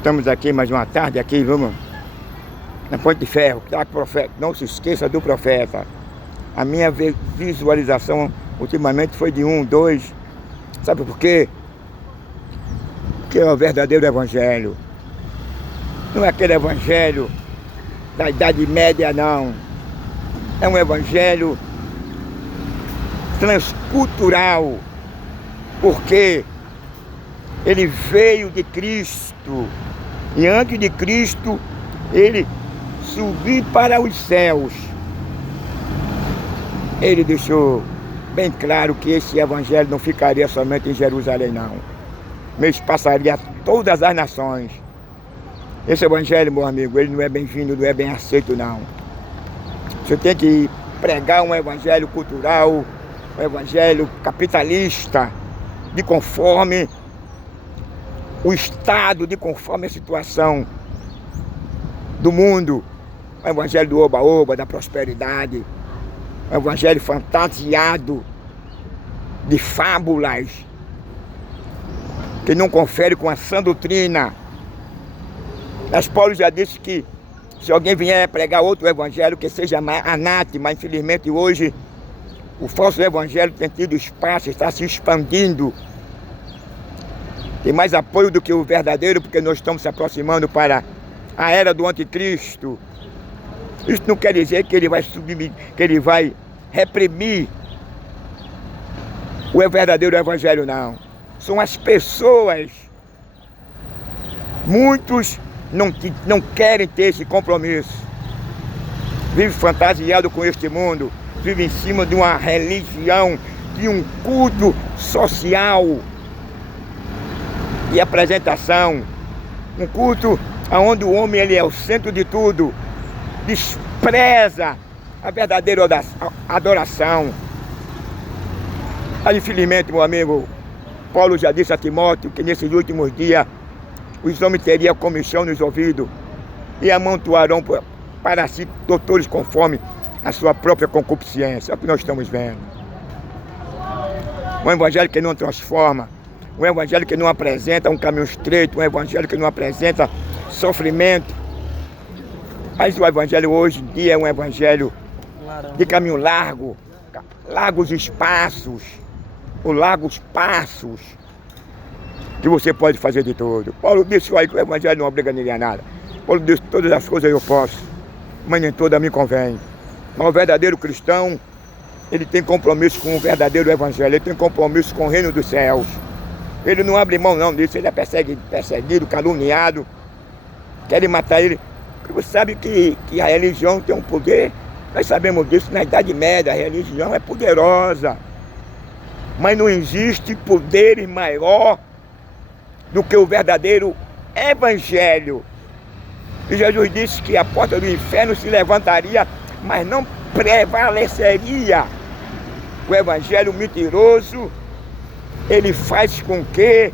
Estamos aqui mais uma tarde, aqui, vamos, na Ponte de Ferro, que tá com o profeta. Não se esqueça do profeta. A minha visualização ultimamente foi de 1, 2. Sabe por quê? Porque é o verdadeiro evangelho. Não é aquele evangelho da Idade Média, não. É um evangelho transcultural. Porque ele veio de Cristo. E antes de Cristo, ele subiu para os céus. Ele deixou bem claro que esse evangelho não ficaria somente em Jerusalém, não. Mas passaria a todas as nações. Esse evangelho, meu amigo, ele não é bem-vindo, não é bem aceito, não. Você tem que pregar um evangelho cultural, um evangelho capitalista, de conforme o estado, de conforme a situação do mundo. O evangelho do oba-oba, da prosperidade. O evangelho fantasiado de fábulas, que não confere com a sã doutrina. Mas Paulo já disse que se alguém vier pregar outro evangelho que seja anátema, infelizmente hoje o falso evangelho tem tido espaço, está se expandindo. Tem mais apoio do que o verdadeiro, porque nós estamos se aproximando para a era do anticristo. Isso não quer dizer que ele vai que ele vai reprimir o verdadeiro evangelho, não. São as pessoas. Muitos não querem ter esse compromisso. Vive fantasiado com este mundo. Vive em cima de uma religião, de um culto social e apresentação. Um culto onde o homem ele é o centro de tudo. Despreza a verdadeira adoração. Aí, infelizmente, meu amigo, Paulo já disse a Timóteo que nesses últimos dias os homens teriam comichão nos ouvidos e amontoarão para si doutores conforme a sua própria concupiscência. É o que nós estamos vendo. Um evangelho que não transforma, um evangelho que não apresenta um caminho estreito, um evangelho que não apresenta sofrimento. Mas o evangelho hoje em dia é um evangelho de caminho largo, largos espaços, ou largos passos, que você pode fazer de tudo. Paulo disse aí que o evangelho não obriga ninguém a nada. Paulo disse: todas as coisas eu posso, mas nem todas me convém. Mas o verdadeiro cristão, ele tem compromisso com o verdadeiro evangelho, ele tem compromisso com o reino dos céus. Ele não abre mão não disso, ele é perseguido, caluniado, querem matar ele. Você sabe que a religião tem um poder, nós sabemos disso, na Idade Média a religião é poderosa. Mas não existe poder maior do que o verdadeiro evangelho. E Jesus disse que a porta do inferno se levantaria, mas não prevaleceria. O evangelho mentiroso, ele faz com que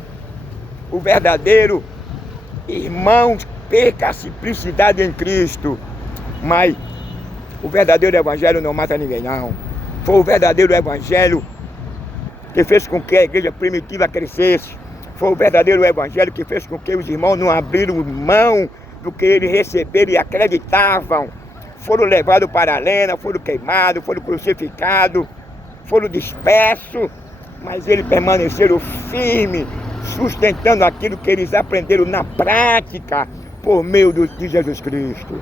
o verdadeiro irmão perca a simplicidade em Cristo. Mas o verdadeiro evangelho não mata ninguém, não. Foi o verdadeiro evangelho que fez com que a igreja primitiva crescesse. Foi o verdadeiro evangelho que fez com que os irmãos não abriram mão do que eles receberam e acreditavam. Foram levados para a arena, foram queimados, foram crucificados, foram dispersos, mas eles permaneceram firmes, sustentando aquilo que eles aprenderam na prática, por meio de Jesus Cristo.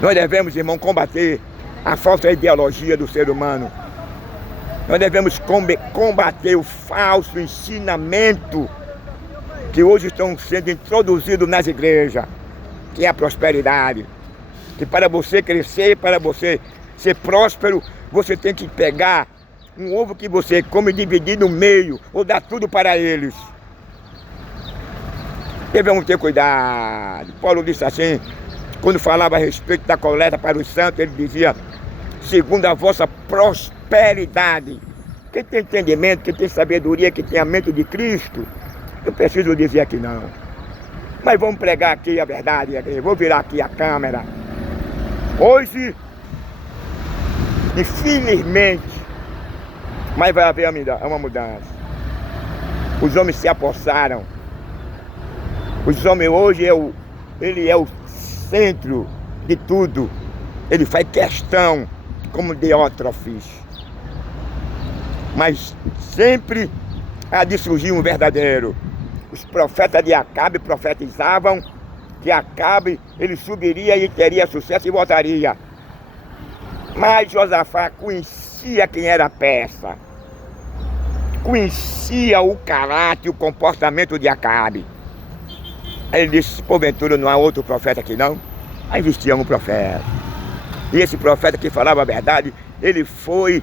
Nós devemos, irmão, combater a falsa ideologia do ser humano. Nós devemos combater o falso ensinamento que hoje estão sendo introduzidos nas igrejas, que é a prosperidade. Que para você crescer, para você ser próspero, você tem que pegar um ovo que você come, dividir no meio, ou dar tudo para eles. Devemos ter cuidado. Paulo disse assim, quando falava a respeito da coleta para os santos, ele dizia: segundo a vossa prosperidade. Quem tem entendimento, quem tem sabedoria, quem tem a mente de Cristo, eu preciso dizer aqui não. Mas vamos pregar aqui a verdade. Vou virar aqui a câmera. Hoje, infelizmente, mas vai haver uma mudança. Os homens se apossaram Os homens hoje, ele é o centro de tudo. Ele faz questão, como Diótrefes. Mas sempre há de surgir um verdadeiro. Os profetas de Acabe profetizavam que Acabe, ele subiria e teria sucesso e voltaria. Mas Josafá conhecia quem era a peça. Conhecia o caráter e o comportamento de Acabe. Aí ele disse, porventura não há outro profeta aqui não? Aí existia um profeta. E esse profeta que falava a verdade, ele foi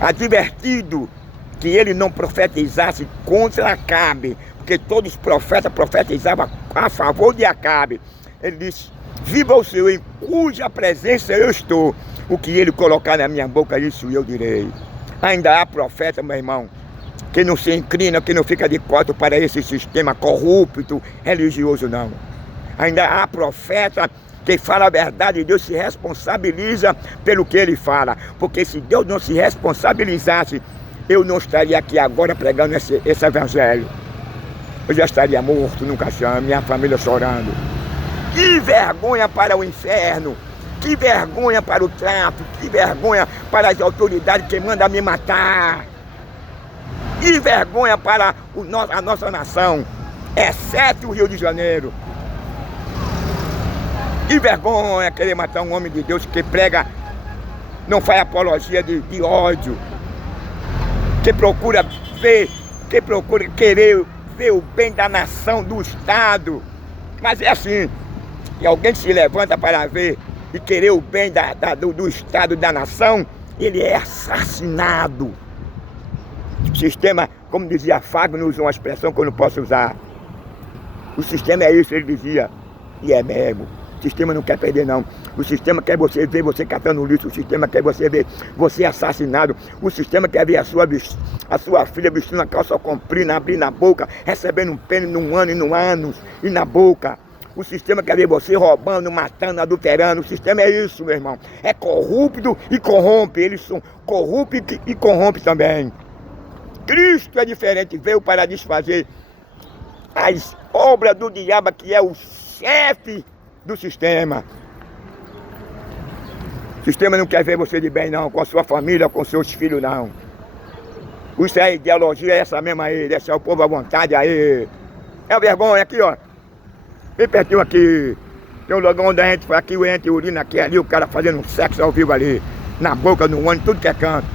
advertido que ele não profetizasse contra Acabe, porque todos os profetas profetizavam a favor de Acabe. Ele disse, viva o Senhor em cuja presença eu estou. O que ele colocar na minha boca, isso eu direi. Ainda há profeta, meu irmão, que não se inclina, que não fica de costas para esse sistema corrupto religioso, não. Ainda há profeta que fala a verdade e Deus se responsabiliza pelo que ele fala. Porque se Deus não se responsabilizasse, eu não estaria aqui agora pregando esse evangelho. Eu já estaria morto no caixão, minha família chorando. Que vergonha para o inferno! Que vergonha para o tráfico! Que vergonha para as autoridades que mandam me matar! Que vergonha para a nossa nação, exceto o Rio de Janeiro! Que vergonha querer matar um homem de Deus que prega, não faz apologia de ódio, que procura querer ver o bem da nação, do Estado. Mas é assim, que alguém se levanta para ver e querer o bem do Estado, da nação, ele é assassinado. O sistema, como dizia Fagner, usa uma expressão que eu não posso usar. O sistema é isso, ele dizia, e é mesmo. O sistema não quer perder, não. O sistema quer você ver você catando lixo. O sistema quer você ver você assassinado. O sistema quer ver a sua filha vestindo a calça comprida, abrindo a boca, recebendo um pênis num ano e no ânus e na boca. O sistema quer ver você roubando, matando, adulterando. O sistema é isso, meu irmão. É corrupto e corrompe. Eles são corruptos e corrompem também. Cristo é diferente. Veio para desfazer as obras do diabo, que é o chefe do sistema. O sistema não quer ver você de bem, não, com a sua família, com seus filhos, não. Isso é a ideologia, é essa mesma aí, deixar o povo à vontade aí. É vergonha aqui, ó. Bem pertinho aqui. Tem um lugar onde a gente faz aqui, o ente urina aqui, ali, o cara fazendo um sexo ao vivo ali. Na boca, no ônibus, tudo que é canto.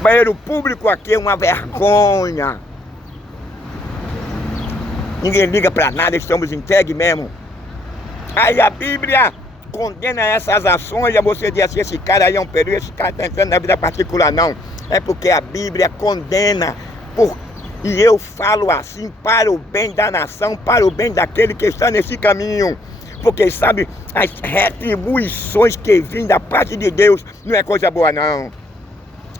Banheiro público aqui é uma vergonha. Ninguém liga pra nada, estamos entregues mesmo. Aí a Bíblia condena essas ações, e você diz assim, esse cara aí é um período, esse cara está entrando na vida particular, não. É porque a Bíblia condena, e eu falo assim para o bem da nação, para o bem daquele que está nesse caminho. Porque sabe, as retribuições que vêm da parte de Deus não é coisa boa, não.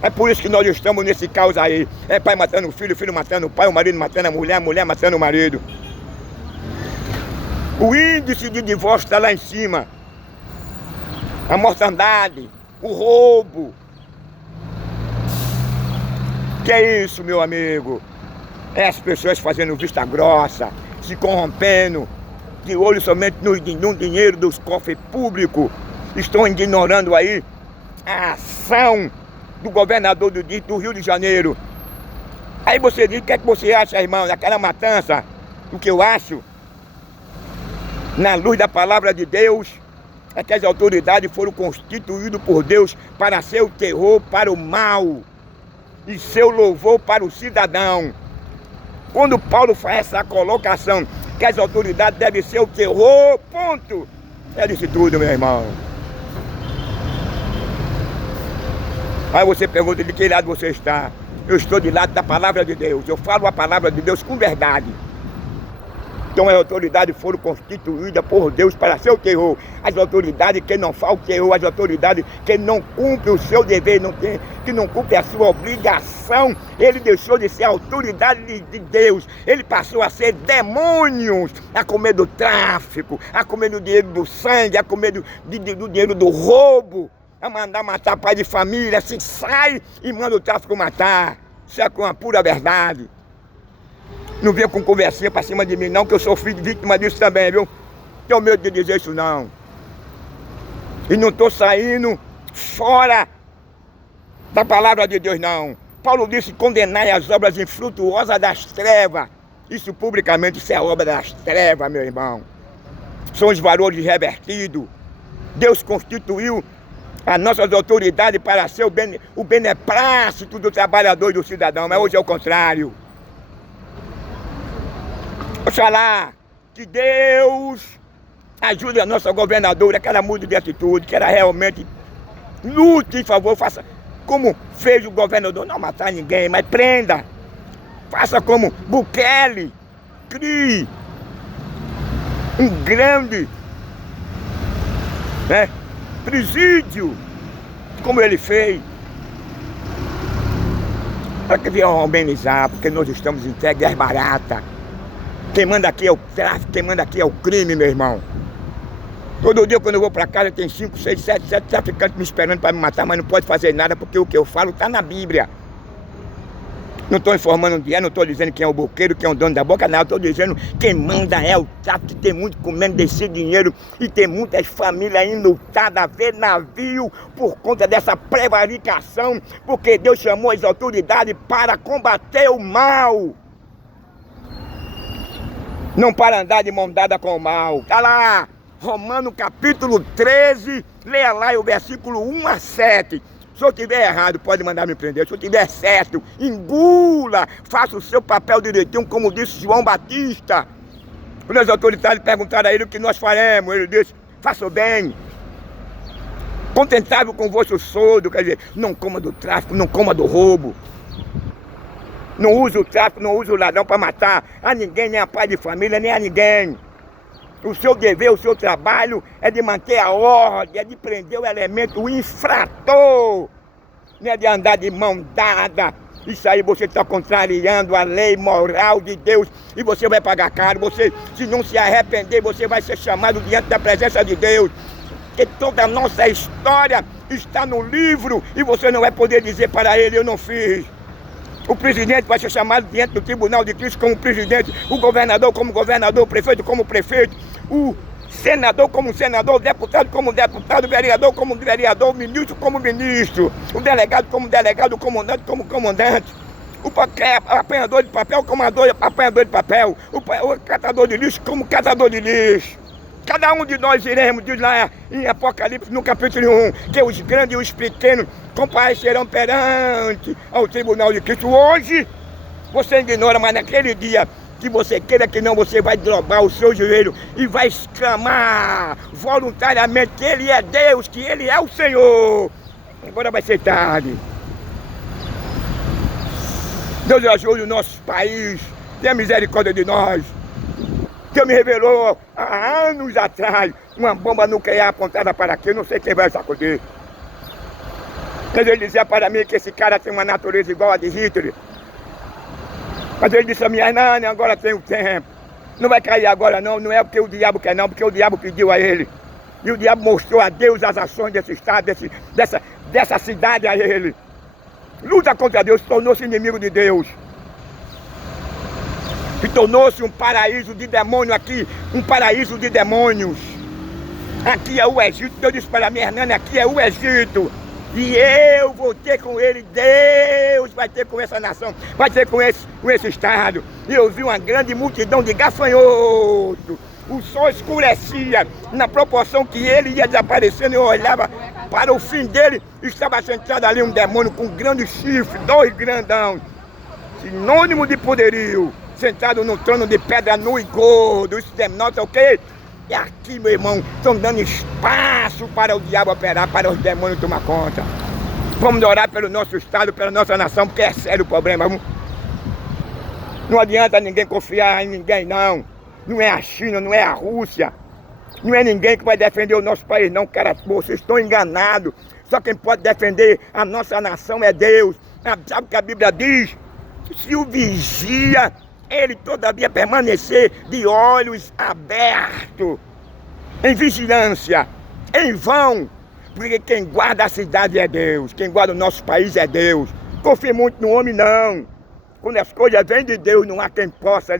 É por isso que nós estamos nesse caos aí. É pai matando o filho matando o pai, o marido matando a mulher matando o marido. O índice de divórcio está lá em cima. A mortandade, o roubo. Que é isso, meu amigo? É as pessoas fazendo vista grossa, se corrompendo, de olho somente no dinheiro dos cofres públicos. Estão ignorando aí a ação do governador do Rio de Janeiro. Aí você diz, o que é que você acha, irmão, daquela matança? O que eu acho? Na luz da palavra de Deus, é que as autoridades foram constituídas por Deus para ser o terror para o mal e seu louvor para o cidadão. Quando Paulo faz essa colocação, que as autoridades devem ser o terror, ponto. É disso tudo, meu irmão. Aí você pergunta de que lado você está. Eu estou de lado da palavra de Deus. Eu falo a palavra de Deus com verdade. Então as autoridades foram constituídas por Deus para ser o terror. As autoridades que não falam o terror, as autoridades que não cumprem o seu dever, que não cumprem a sua obrigação, ele deixou de ser autoridade de Deus. Ele passou a ser demônios, a comer do tráfico, a comer do dinheiro do sangue, a comer do dinheiro do roubo, a mandar matar pai de família, se sai e manda o tráfico matar. Isso é com a pura verdade. Não venha com conversinha pra cima de mim não, que eu sou filho vítima disso também, viu? Tenho medo de dizer isso não. E não estou saindo fora da palavra de Deus não. Paulo disse, condenai as obras infrutuosas das trevas. Isso publicamente, isso é obra das trevas, meu irmão. São os valores revertidos. Deus constituiu as nossas autoridades para ser o beneplácito do trabalhador e do cidadão, mas hoje é o contrário. Oxalá que Deus ajude a nossa governadora, que ela mude de atitude, que ela realmente lute em favor, faça como fez o governador, não matar ninguém, mas prenda. Faça como Bukele, crie um grande presídio, como ele fez. Para que venham amenizar, porque nós estamos em guerra barata. Quem manda aqui é o tráfico, quem manda aqui é o crime, meu irmão. Todo dia quando eu vou para casa tem 5, 6, 7 traficantes me esperando para me matar, mas não pode fazer nada porque o que eu falo está na Bíblia. Não estou informando onde é, não estou dizendo quem é o boqueiro, quem é o dono da boca, não. Estou dizendo quem manda é o tráfico, tem muito comendo desse dinheiro e tem muitas famílias enlutadas a ver navio por conta dessa prevaricação, porque Deus chamou as autoridades para combater o mal. Não para andar de mão dada com o mal. Está lá, Romanos capítulo 13, leia lá o versículo 1 a 7. Se eu estiver errado, pode mandar me prender. Se eu estiver certo, engula, faça o seu papel direitinho, como disse João Batista. Quando as autoridades perguntaram a ele o que nós faremos, ele disse, faça o bem. Contentável com o vosso soldo, quer dizer, não coma do tráfico, não coma do roubo. Não use o tráfico, não use o ladrão para matar a ninguém, nem a pai de família, nem a ninguém. O seu dever, o seu trabalho é de manter a ordem, é de prender o elemento, o infrator. Não é de andar de mão dada. Isso aí você está contrariando a lei moral de Deus e você vai pagar caro. Você, se não se arrepender, você vai ser chamado diante da presença de Deus. Porque toda a nossa história está no livro e você não vai poder dizer para ele, eu não fiz. O presidente vai ser chamado diante do tribunal de Cristo como presidente, o governador como governador, o prefeito como prefeito, o senador como senador, o deputado como deputado, o vereador como vereador, o ministro como ministro, o delegado como delegado, o comandante como comandante, o apanhador de papel como apanhador de papel, o catador de lixo como catador de lixo. Cada um de nós iremos, diz lá em Apocalipse, no capítulo 1, que os grandes e os pequenos comparecerão perante ao tribunal de Cristo. Hoje, você ignora, mas naquele dia, que você queira que não, você vai dobrar o seu joelho e vai exclamar voluntariamente que Ele é Deus, que Ele é o Senhor. Agora vai ser tarde. Deus ajude o nosso país, tenha misericórdia de nós. Deus me revelou há anos atrás uma bomba nuclear apontada para aqui, eu não sei quem vai sacudir. Mas ele dizia para mim que esse cara tem uma natureza igual a de Hitler. Mas ele disse a mim, não, agora tem o tempo. Não vai cair agora não, não é porque o diabo quer não, porque o diabo pediu a ele. E o diabo mostrou a Deus as ações desse estado, dessa cidade a ele. Luta contra Deus, tornou-se inimigo de Deus. E tornou-se um paraíso de demônio aqui, um paraíso de demônios. Aqui é o Egito, Deus disse para mim, Hernani, aqui é o Egito. E eu vou ter com ele, Deus vai ter com essa nação, vai ter com esse estado. E eu vi uma grande multidão de gafanhotos. O sol escurecia na proporção que ele ia desaparecendo. Eu olhava para o fim dele, estava sentado ali um demônio com um grande chifre, 2 grandão, sinônimo de poderio. Sentado no trono de pedra nu e gordo, isso denota o quê? E aqui, meu irmão, estão dando espaço para o diabo operar, para os demônios tomar conta. Vamos orar pelo nosso estado, pela nossa nação, porque é sério o problema. Não adianta ninguém confiar em ninguém, não. Não é a China, não é a Rússia. Não é ninguém que vai defender o nosso país, não, cara. Vocês estão enganados. Só quem pode defender a nossa nação é Deus. Sabe o que a Bíblia diz? Se o vigia, ele todavia permanecer de olhos abertos, em vigilância, em vão, porque quem guarda a cidade é Deus, quem guarda o nosso país é Deus. Confie muito no homem, não. quando as coisas vêm de Deus, não há quem possa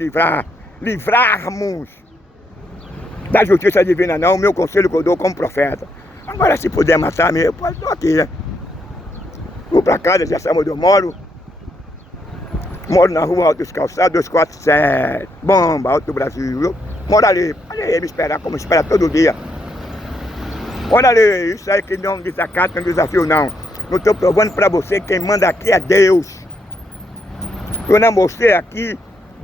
livrarmos da justiça divina não, o meu conselho que eu dou como profeta. Agora se puder matar mesmo, eu estou aqui, né? Vou pra casa, já sabe onde eu moro. Moro na rua Alto dos Calçados, 247, Bomba, Alto do Brasil. Eu moro ali, pode aí me esperar, como espera todo dia. Olha ali, isso aí que não desacata, não desafio não. Não estou provando para você, quem manda aqui é Deus. Eu não mostrei aqui,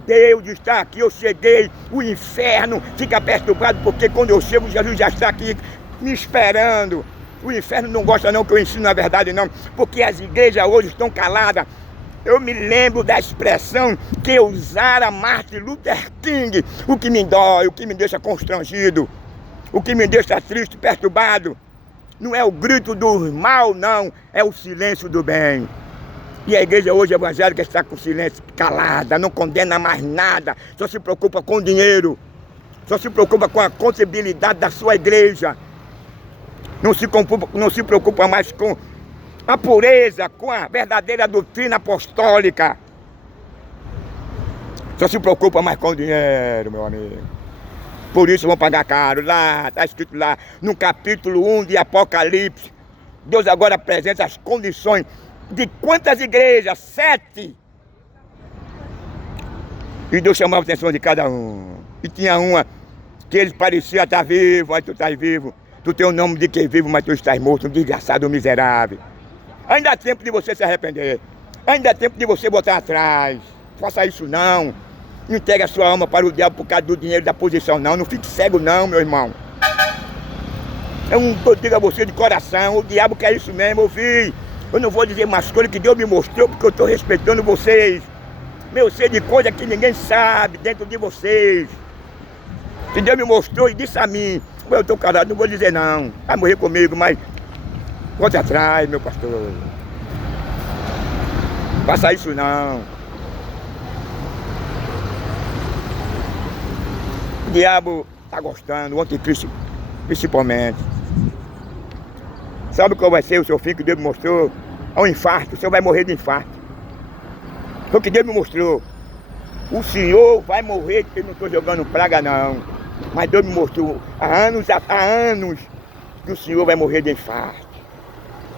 Deus está aqui, eu cheguei, o inferno fica perturbado, porque quando eu chego, Jesus já está aqui me esperando. O inferno não gosta não que eu ensino a verdade não, porque as igrejas hoje estão caladas. Eu me lembro da expressão que usara Martin Luther King, o que me dói, o que me deixa constrangido, o que me deixa triste, perturbado. Não é o grito do mal, não, é o silêncio do bem. E a igreja hoje evangélica está com silêncio, calada, não condena mais nada, só se preocupa com o dinheiro, só se preocupa com a contabilidade da sua igreja. Não se preocupa mais com a pureza, com a verdadeira doutrina apostólica. Só se preocupa mais com o dinheiro, meu amigo. Por isso vão pagar caro. Lá, está escrito lá, no capítulo 1 de Apocalipse, Deus agora apresenta as condições de quantas igrejas? 7. E Deus chamava a atenção de cada um. E tinha uma que eles pareciam estar vivo, mas tu estás vivo. Tu tem o nome de quem vivo, mas tu estás morto, um desgraçado, um miserável. Ainda há tempo de você se arrepender. Ainda há tempo de você botar atrás. Faça isso não. Não entregue a sua alma para o diabo por causa do dinheiro, da posição não. Não fique cego não, meu irmão. Eu digo a você de coração, o diabo quer isso mesmo, filho. Eu não vou dizer mais coisas que Deus me mostrou, porque eu estou respeitando vocês. Eu sei de coisa que ninguém sabe dentro de vocês. Que Deus me mostrou e disse a mim. Eu estou casado, não vou dizer não. Vai morrer comigo, mas volte atrás, meu pastor. Faça isso não. O diabo está gostando, o anticristo principalmente. Sabe qual vai ser o seu fim que Deus me mostrou? É um infarto, o senhor vai morrer de infarto. Foi o que Deus me mostrou. O senhor vai morrer, eu não estou jogando praga não. Mas Deus me mostrou há anos que o senhor vai morrer de infarto.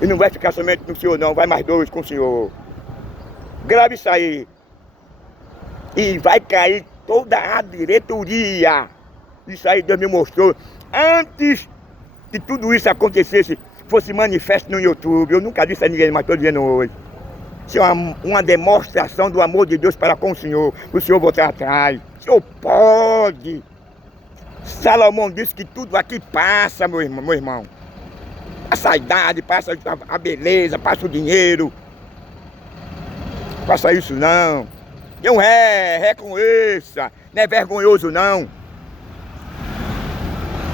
E não vai ficar somente no senhor não, vai mais 2 com o senhor. Grave isso aí. E vai cair toda a diretoria. Isso aí Deus me mostrou. Antes que tudo isso acontecesse, fosse manifesto no YouTube. Eu nunca disse a ninguém, mas estou dizendo hoje. Isso é uma demonstração do amor de Deus para com o senhor voltar atrás. O senhor pode. Salomão disse que tudo aqui passa, meu irmão. Passa a idade, passa a beleza, passa o dinheiro. Faça isso não. Dê um reconheça. Não é vergonhoso não.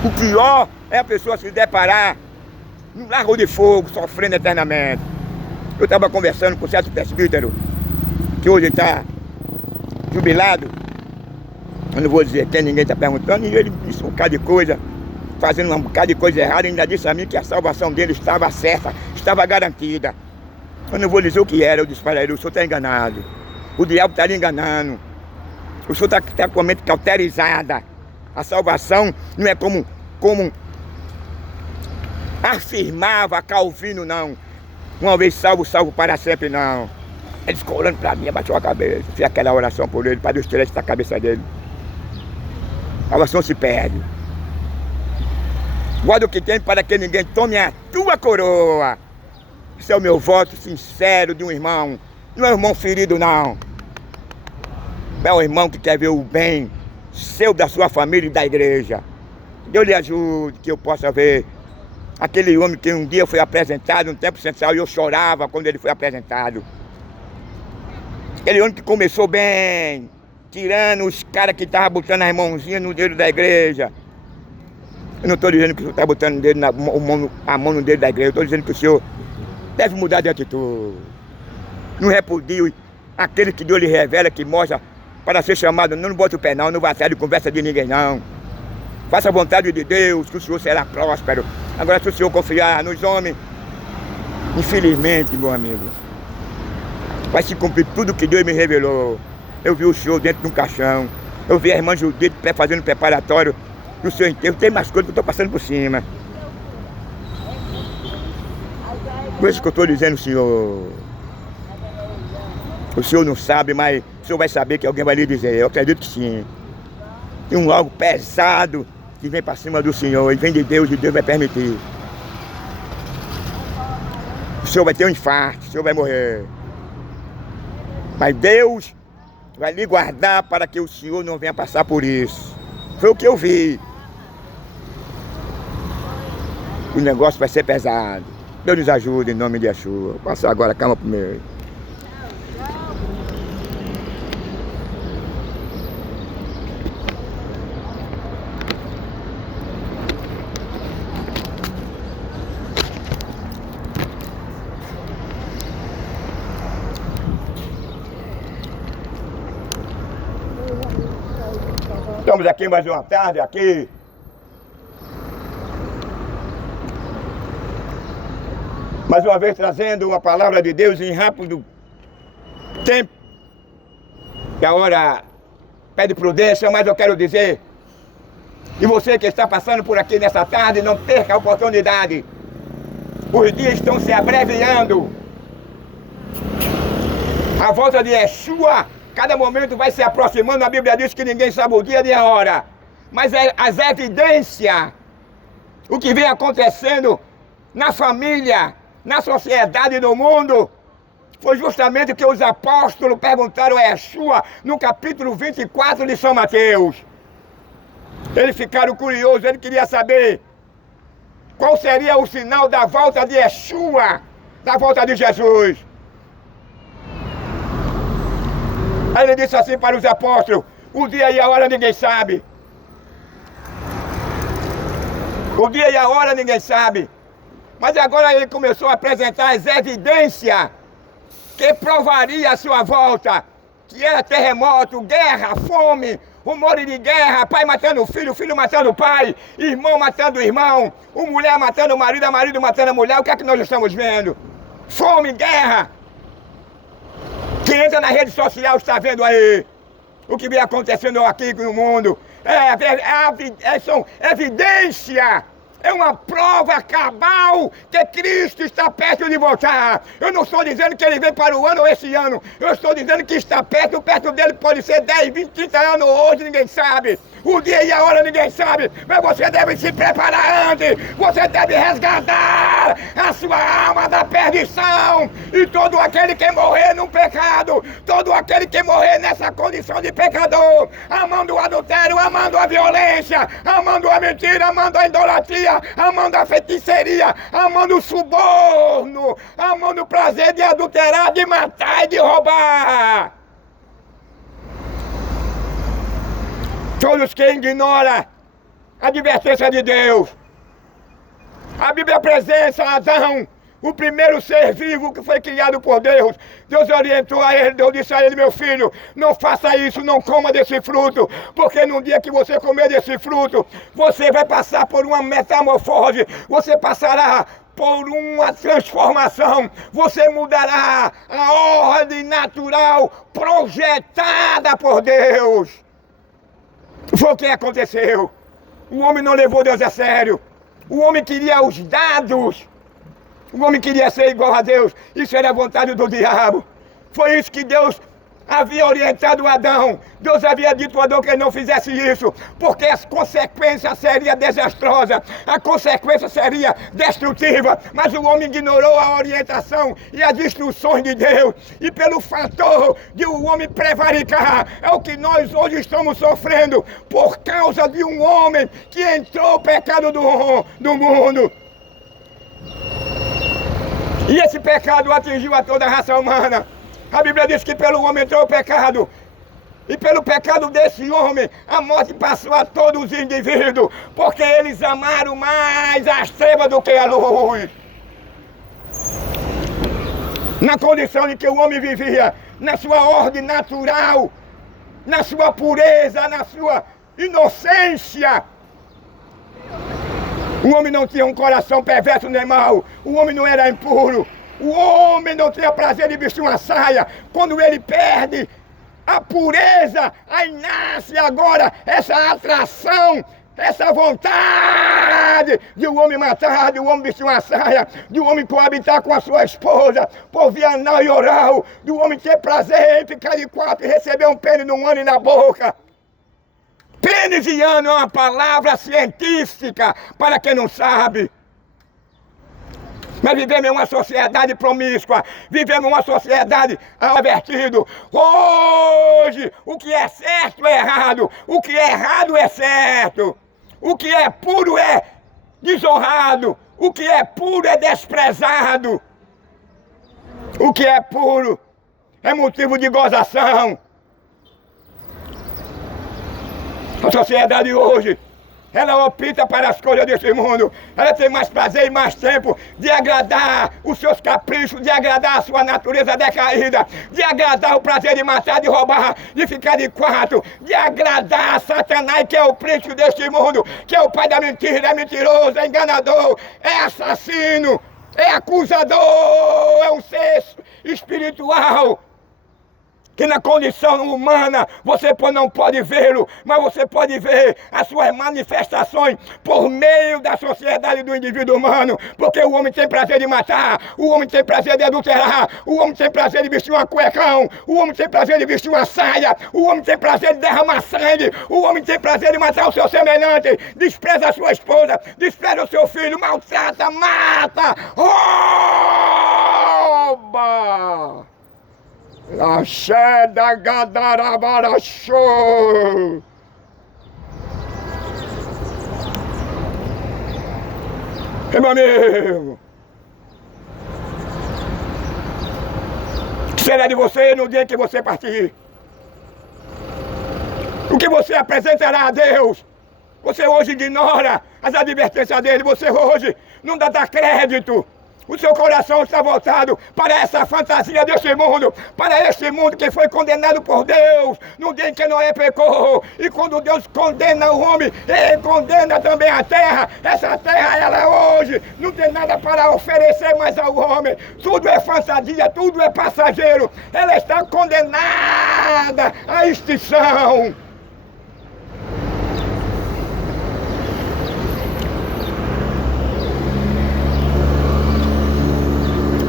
O pior é a pessoa se deparar num lago de fogo, sofrendo eternamente. Eu estava conversando com um certo presbítero, que hoje está jubilado. Eu não vou dizer quem, ninguém está perguntando, e ele disse um bocado de coisa, fazendo um bocado de coisa errada, e ainda disse a mim que a salvação dele estava certa, estava garantida. Eu não vou dizer o que era, eu disse para ele, o senhor está enganado. O diabo está lhe enganando. O senhor está com a mente cauterizada. A salvação não é como afirmava Calvino, não. Uma vez salvo, salvo para sempre, não. Ele ficou olhando para mim, abaixou a cabeça. Fiz aquela oração por ele, para Deus tirar isso da cabeça dele. A oração se perde. Guarda o que tem para que ninguém tome a tua coroa. Esse é o meu voto sincero de um irmão. Não é um irmão ferido, não. É um irmão que quer ver o bem seu, da sua família e da igreja. Deus lhe ajude, que eu possa ver aquele homem que um dia foi apresentado no Templo Central e eu chorava quando ele foi apresentado. Aquele homem que começou bem, tirando os caras que estavam botando as mãozinhas no dedo da igreja. Eu não estou dizendo que o senhor está botando a mão no dedo da igreja, eu estou dizendo que o senhor deve mudar de atitude. Não repudie aquele que Deus lhe revela, que mostra para ser chamado. Não bota o pé não, não vai sair de conversa de ninguém não. Faça a vontade de Deus, que o senhor será próspero. Agora se o senhor confiar nos homens, infelizmente, meu amigo, vai se cumprir tudo que Deus me revelou. Eu vi o Senhor dentro de um caixão. Eu vi a irmã Judite fazendo preparatório do seu enterro. Tem mais coisas que eu estou passando por cima. Por isso que eu estou dizendo, Senhor. O Senhor não sabe, mas o Senhor vai saber que alguém vai lhe dizer. Eu acredito que sim. Tem algo pesado que vem para cima do Senhor e vem de Deus e Deus vai permitir. O Senhor vai ter um infarto, o Senhor vai morrer. Mas Deus vai lhe guardar para que o Senhor não venha passar por isso. Foi o que eu vi. O negócio vai ser pesado. Deus nos ajude em nome de Yeshua. Vou passar agora, calma primeiro. Estamos aqui mais uma tarde, aqui. Mais uma vez trazendo uma palavra de Deus em rápido tempo. Que a hora pede prudência, mas eu quero dizer. E você que está passando por aqui nessa tarde, não perca a oportunidade. Os dias estão se abreviando. A volta de Yeshua, cada momento vai se aproximando. A Bíblia diz que ninguém sabe o dia nem a hora. Mas as evidências, o que vem acontecendo na família, na sociedade e no mundo, foi justamente o que os apóstolos perguntaram a Yeshua no capítulo 24 de São Mateus. Eles ficaram curiosos, ele queria saber qual seria o sinal da volta de Yeshua, da volta de Jesus. Aí ele disse assim para os apóstolos: o dia e a hora ninguém sabe. O dia e a hora ninguém sabe. Mas agora ele começou a apresentar as evidências que provaria a sua volta. Que era terremoto, guerra, fome, rumores de guerra, pai matando filho, filho matando pai, irmão matando irmão, mulher matando marido, marido matando mulher. O que é que nós estamos vendo? Fome, guerra. Quem entra na rede social está vendo aí o que vem acontecendo aqui no mundo. São evidência. É uma prova cabal que Cristo está perto de voltar. Eu não estou dizendo que ele vem para o ano ou esse ano. Eu estou dizendo que está perto dele pode ser 10, 20, 30 anos hoje, ninguém sabe. O dia e a hora ninguém sabe, mas você deve se preparar antes. Você deve resgatar a sua alma da perdição. E todo aquele que morrer num pecado, todo aquele que morrer nessa condição de pecador, amando o adultério, amando a violência, amando a mentira, amando a idolatria, amando a feitiçaria, amando o suborno, amando o prazer de adulterar, de matar e de roubar. Todos que ignoram a advertência de Deus. A Bíblia apresenta Adão, o primeiro ser vivo que foi criado por Deus. Deus orientou a ele, Deus disse a ele: meu filho, não faça isso, não coma desse fruto, porque no dia que você comer desse fruto, você vai passar por uma metamorfose, você passará por uma transformação, você mudará a ordem natural projetada por Deus. Foi o que aconteceu. O homem não levou Deus a sério. O homem queria os dados. O homem queria ser igual a Deus. Isso era a vontade do diabo. Foi isso que Deus havia orientado Adão. Deus havia dito a Adão que ele não fizesse isso, porque as consequências seriam desastrosas, a consequência seria destrutiva. Mas o homem ignorou a orientação e as instruções de Deus. E pelo fator de o homem prevaricar, é o que nós hoje estamos sofrendo, por causa de um homem que entrou o pecado do mundo. E esse pecado atingiu a toda a raça humana. A Bíblia diz que pelo homem entrou o pecado. E pelo pecado desse homem, a morte passou a todos os indivíduos. Porque eles amaram mais as trevas do que a luz. Na condição em que o homem vivia, na sua ordem natural, na sua pureza, na sua inocência. O homem não tinha um coração perverso nem mau. O homem não era impuro. o homem não tinha prazer de vestir uma saia. Quando ele perde a pureza, aí nasce agora essa atração, essa vontade de um homem matar, de um homem vestir uma saia, de um homem coabitar com a sua esposa, por via anal e oral, de um homem ter prazer em ficar de quatro e receber um pênis no ano e na boca. Penisiano é uma palavra científica, para quem não sabe. Mas vivemos em uma sociedade promíscua, vivemos em uma sociedade avertida. Hoje, o que é certo é errado, o que é errado é certo, o que é puro é desonrado, o que é puro é desprezado, o que é puro é motivo de gozação. A sociedade hoje, ela opta para as coisas deste mundo. Ela tem mais prazer e mais tempo de agradar os seus caprichos, de agradar a sua natureza decaída, de agradar o prazer de matar, de roubar, de ficar de quarto, de agradar a Satanás, que é o príncipe deste mundo, que é o pai da mentira, é mentiroso, é enganador, é assassino, é acusador, é um ser espiritual. Que na condição humana você não pode vê-lo, mas você pode ver as suas manifestações por meio da sociedade do indivíduo humano, porque o homem tem prazer de matar, o homem tem prazer de adulterar, o homem tem prazer de vestir um cuecão, o homem tem prazer de vestir uma saia, o homem tem prazer de derramar sangue, o homem tem prazer de matar o seu semelhante, despreza a sua esposa, despreza o seu filho, maltrata, mata, rouba. Axé da Gadarabarachô. Meu amigo, o que será de você no dia em que você partir? O que você apresentará a Deus? Você hoje ignora as advertências dele, você hoje não dá crédito. O seu coração está voltado para essa fantasia deste mundo, para este mundo que foi condenado por Deus no dia em que Noé pecou. E quando Deus condena o homem, Ele condena também a terra. Essa terra, ela hoje não tem nada para oferecer mais ao homem. Tudo é fantasia, tudo é passageiro. Ela está condenada à extinção.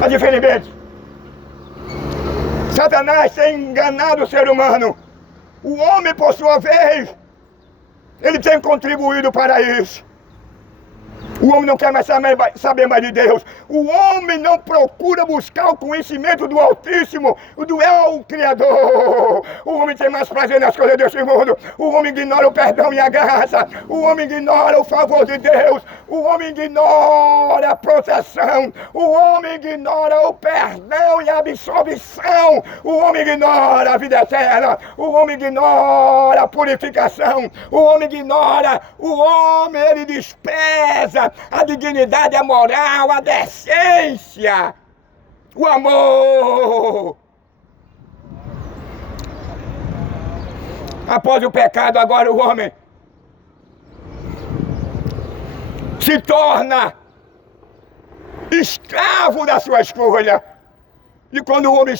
Mas infelizmente, Satanás tem enganado o ser humano. O homem, por sua vez, ele tem contribuído para isso. O homem não quer mais saber mais de Deus. O homem não procura buscar o conhecimento do Altíssimo, do El Criador. O homem tem mais prazer nas coisas deste mundo. O homem ignora o perdão e a graça. O homem ignora o favor de Deus. O homem ignora a proteção. O homem ignora o perdão e a absolvição. O homem ignora a vida eterna. O homem ignora a purificação. O homem ignora. O homem, ele despreza a dignidade, a moral, a decência, o amor. Após o pecado, agora o homem se torna escravo da sua escolha. E quando o homem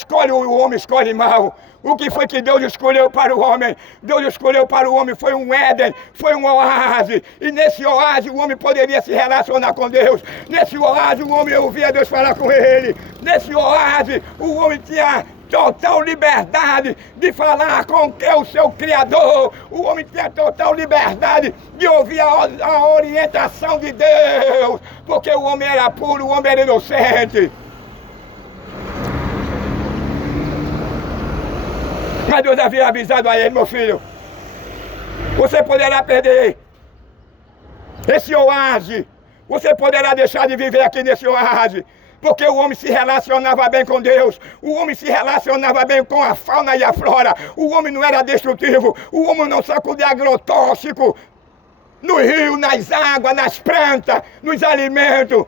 escolhe mal. O que foi que Deus escolheu para o homem? Deus escolheu para o homem, foi um Éden, foi um oásis. E nesse oásis o homem poderia se relacionar com Deus. Nesse oásis o homem ouvia Deus falar com ele. Nesse oásis o homem tinha total liberdade de falar com o seu Criador. O homem tinha total liberdade de ouvir a orientação de Deus. Porque o homem era puro, o homem era inocente. Mas Deus havia avisado a ele, meu filho, você poderá perder esse oásis, você poderá deixar de viver aqui nesse oásis, porque o homem se relacionava bem com Deus, o homem se relacionava bem com a fauna e a flora, o homem não era destrutivo, o homem não sacudia agrotóxico no rio, nas águas, nas plantas, nos alimentos.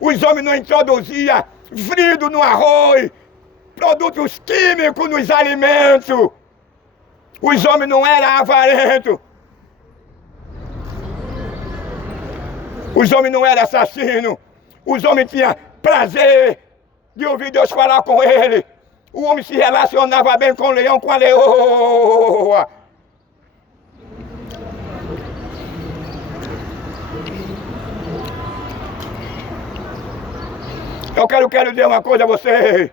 Os homens não introduziam vrido no arroz, produtos químicos nos alimentos. Os homens não eram avarentos. Os homens não eram assassinos. Os homens tinham prazer de ouvir Deus falar com ele. O homem se relacionava bem com o leão, com a leoa. Eu quero dizer uma coisa a você.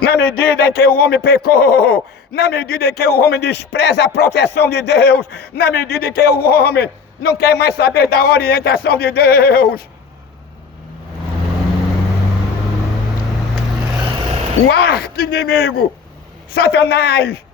Na medida em que o homem pecou, na medida em que o homem despreza a proteção de Deus, na medida em que o homem não quer mais saber da orientação de Deus, o arqui-inimigo, Satanás,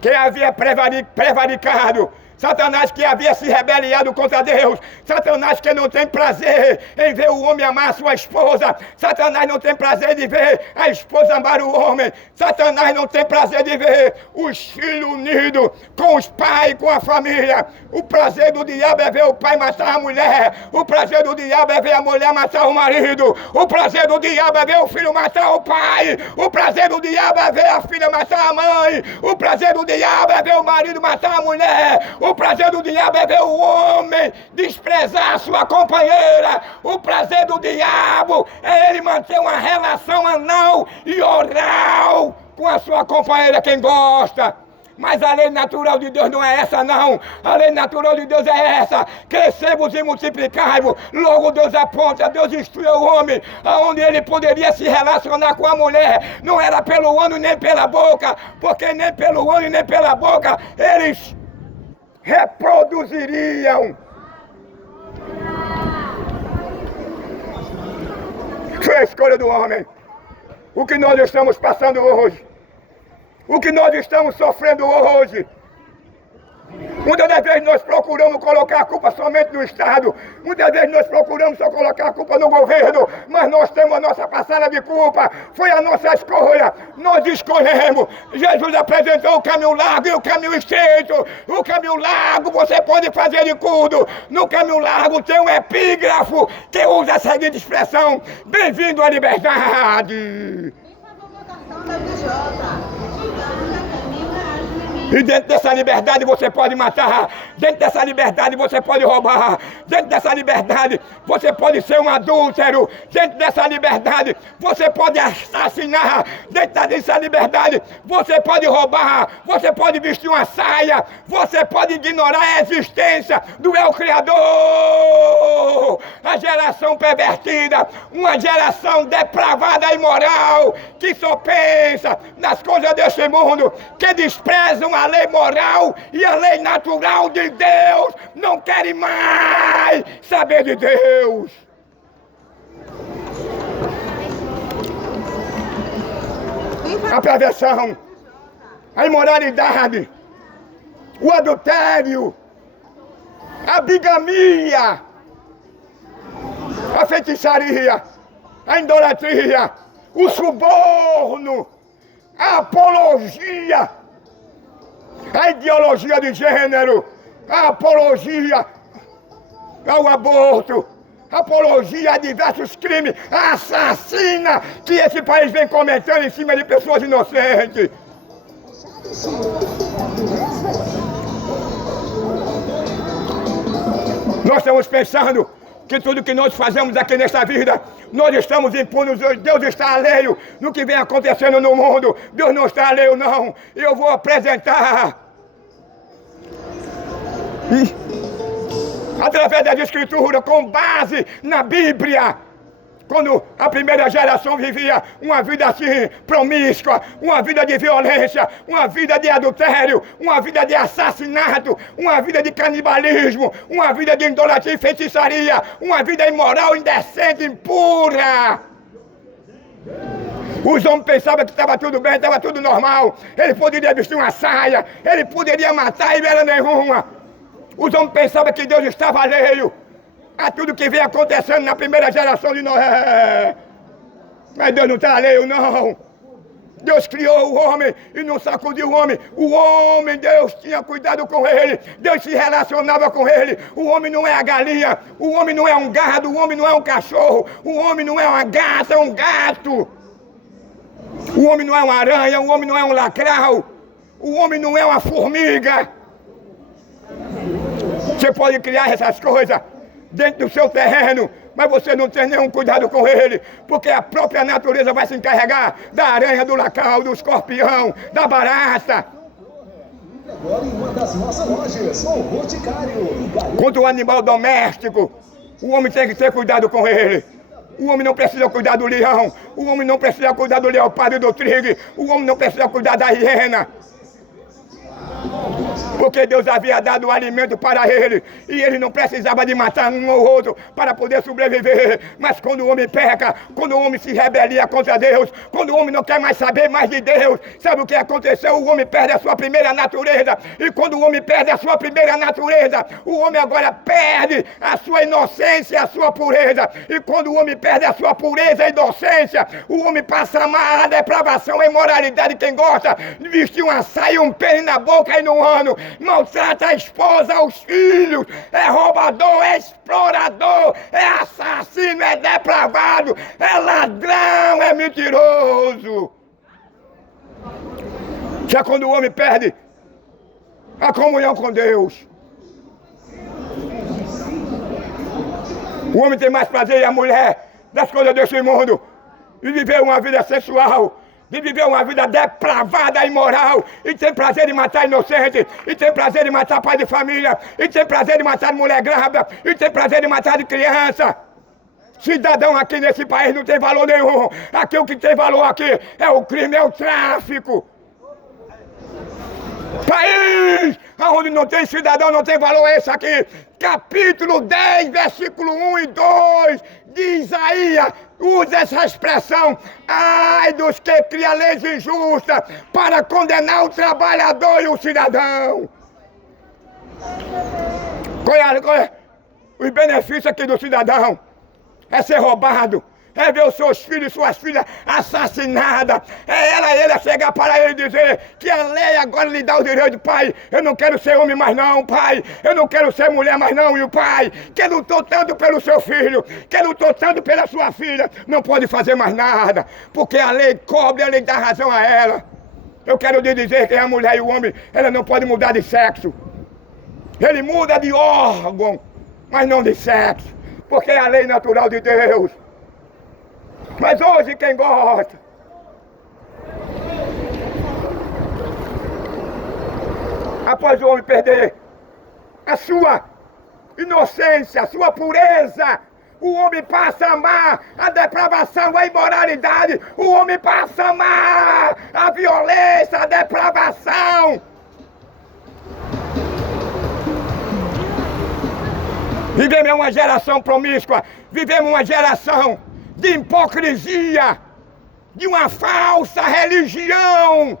que havia prevaricado, Satanás que havia se rebeliado contra Deus, Satanás que não tem prazer em ver o homem amar sua esposa, Satanás não tem prazer de ver a esposa amar o homem, Satanás não tem prazer de ver os filhos unidos com os pais, com a família. O prazer do diabo é ver o pai matar a mulher, o prazer do diabo é ver a mulher matar o marido, o prazer do diabo é ver o filho matar o pai, o prazer do diabo é ver a filha matar a mãe, o prazer do diabo é ver o marido matar a mulher, o prazer do diabo é ver o homem desprezar a sua companheira. O prazer do diabo é ele manter uma relação anal e oral com a sua companheira, quem gosta. Mas a lei natural de Deus não é essa, não. A lei natural de Deus é essa: crescei-vos e multiplicai-vos. Logo Deus aponta, Deus instruiu o homem aonde ele poderia se relacionar com a mulher. Não era pelo ano nem pela boca, porque nem pelo ano nem pela boca eles reproduziriam. Foi a escolha do homem. O que nós estamos passando hoje, o que nós estamos sofrendo hoje. Muitas das vezes nós procuramos colocar a culpa somente no Estado, muitas vezes nós procuramos só colocar a culpa no governo, mas nós temos a nossa parcela de culpa, foi a nossa escolha, nós escolhemos. Jesus apresentou o caminho largo e o caminho estreito. O caminho largo você pode fazer de tudo. No caminho largo tem um epígrafo que usa a seguinte expressão: bem-vindo à liberdade. E dentro dessa liberdade você pode matar, dentro dessa liberdade você pode roubar, dentro dessa liberdade você pode ser um adúltero, dentro dessa liberdade você pode assassinar, dentro dessa liberdade você pode roubar, você pode vestir uma saia, você pode ignorar a existência do Eu Criador. A geração pervertida, uma geração depravada e imoral, que só pensa nas coisas deste mundo, que desprezam a lei moral e a lei natural de Deus, não querem mais saber de Deus. A perversão, a imoralidade, o adultério, a bigamia, a feitiçaria, a idolatria, o suborno, a apologia, a ideologia de gênero, a apologia ao aborto, a apologia a diversos crimes, a assassina que esse país vem cometendo em cima de pessoas inocentes. Nós estamos pensando que tudo que nós fazemos aqui nesta vida, nós estamos impunes. Deus está alheio no que vem acontecendo no mundo. Deus não está alheio, não. Eu vou apresentar através das Escrituras, com base na Bíblia, quando a primeira geração vivia uma vida assim, promíscua, uma vida de violência, uma vida de adultério, uma vida de assassinato, uma vida de canibalismo, uma vida de idolatria e feitiçaria, uma vida imoral, indecente, impura. Os homens pensavam que estava tudo bem, estava tudo normal. Ele poderia vestir uma saia, ele poderia matar e não era nenhuma. Os homens pensavam que Deus estava alheio a tudo que vem acontecendo na primeira geração de Noé. Mas Deus não está alheio, não. Deus criou o homem e não sacudiu o homem. O homem, Deus tinha cuidado com ele. Deus se relacionava com ele. O homem não é a galinha. O homem não é um gado. O homem não é um cachorro. O homem não é uma gata, é um gato. O homem não é uma aranha. O homem não é um lacral. O homem não é uma formiga. Você pode criar essas coisas dentro do seu terreno, Mas você não tem nenhum cuidado com ele, porque a própria natureza vai se encarregar da aranha, do lacal, do escorpião, da barata. Agora em uma das nossas lojas, o Boticário. Quanto ao animal doméstico, o homem tem que ter cuidado com ele. O homem não precisa cuidar do leão, o homem não precisa cuidar do leopardo e do tigre, o homem não precisa cuidar da hiena. Porque Deus havia dado o alimento para ele, e ele não precisava de matar um ou outro para poder sobreviver. Mas quando o homem peca, quando o homem se rebelia contra Deus, quando o homem não quer mais saber mais de Deus, sabe o que aconteceu? O homem perde a sua primeira natureza, e quando o homem perde a sua primeira natureza, o homem agora perde a sua inocência, a sua pureza. E quando o homem perde a sua pureza e inocência, o homem passa a amar a depravação, a imoralidade. Quem gosta de vestir uma saia, um pênis na boca e no ano, maltrata a esposa, os filhos, é roubador, é explorador, é assassino, é depravado, é ladrão, é mentiroso. Já quando o homem perde a comunhão com Deus, o homem tem mais prazer e a mulher das coisas desse mundo, e viver uma vida sensual, de viver uma vida depravada, imoral, e tem prazer em matar inocente, e tem prazer em matar pai de família, e tem prazer em matar mulher grávida, e tem prazer em matar de criança. Cidadão aqui nesse país não tem valor nenhum. Aqui o que tem valor aqui é o crime, é o tráfico. País onde não tem cidadão, não tem valor esse aqui. Capítulo 10, versículo 1 e 2 de Isaías usa essa expressão: ai dos que criam leis injustas para condenar o trabalhador e o cidadão. Qual é os benefícios aqui do cidadão? É ser roubado, é ver os seus filhos e suas filhas assassinadas, é ele chegar para ele e dizer que a lei agora lhe dá o direito: pai, eu não quero ser homem mais não, pai, eu não quero ser mulher mais não. E o pai, que lutou tanto pelo seu filho, que lutou tanto pela sua filha, não pode fazer mais nada, porque a lei cobre, a lei dá razão a ela. Eu quero lhe dizer que a mulher e o homem, ela não pode mudar de sexo. Ele muda de órgão, mas não de sexo, porque é a lei natural de Deus. Mas hoje quem gosta após o homem perder a sua inocência, a sua pureza, o homem passa a amar a depravação, a imoralidade, o homem passa a amar a violência, a depravação. Vivemos uma geração promíscua, vivemos uma geração de hipocrisia, de uma falsa religião.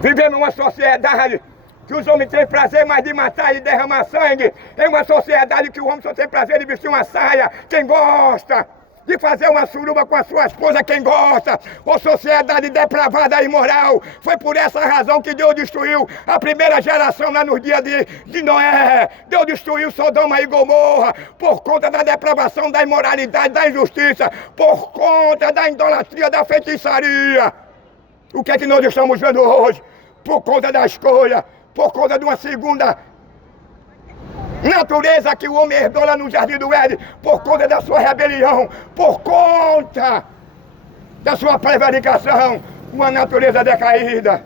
Vivemos uma sociedade que os homens têm prazer mais de matar e derramar sangue. É uma sociedade que o homem só tem prazer de vestir uma saia, quem gosta. De fazer uma suruba com a sua esposa, quem gosta. Uma sociedade depravada e imoral. Foi por essa razão que Deus destruiu a primeira geração lá nos dias de Noé. Deus destruiu Sodoma e Gomorra por conta da depravação, da imoralidade, da injustiça, por conta da idolatria, da feitiçaria. O que é que nós estamos vendo hoje? Por conta da escolha, por conta de uma segunda natureza que o homem herdou lá no Jardim do Éden, por conta da sua rebelião, por conta da sua prevaricação, uma natureza decaída.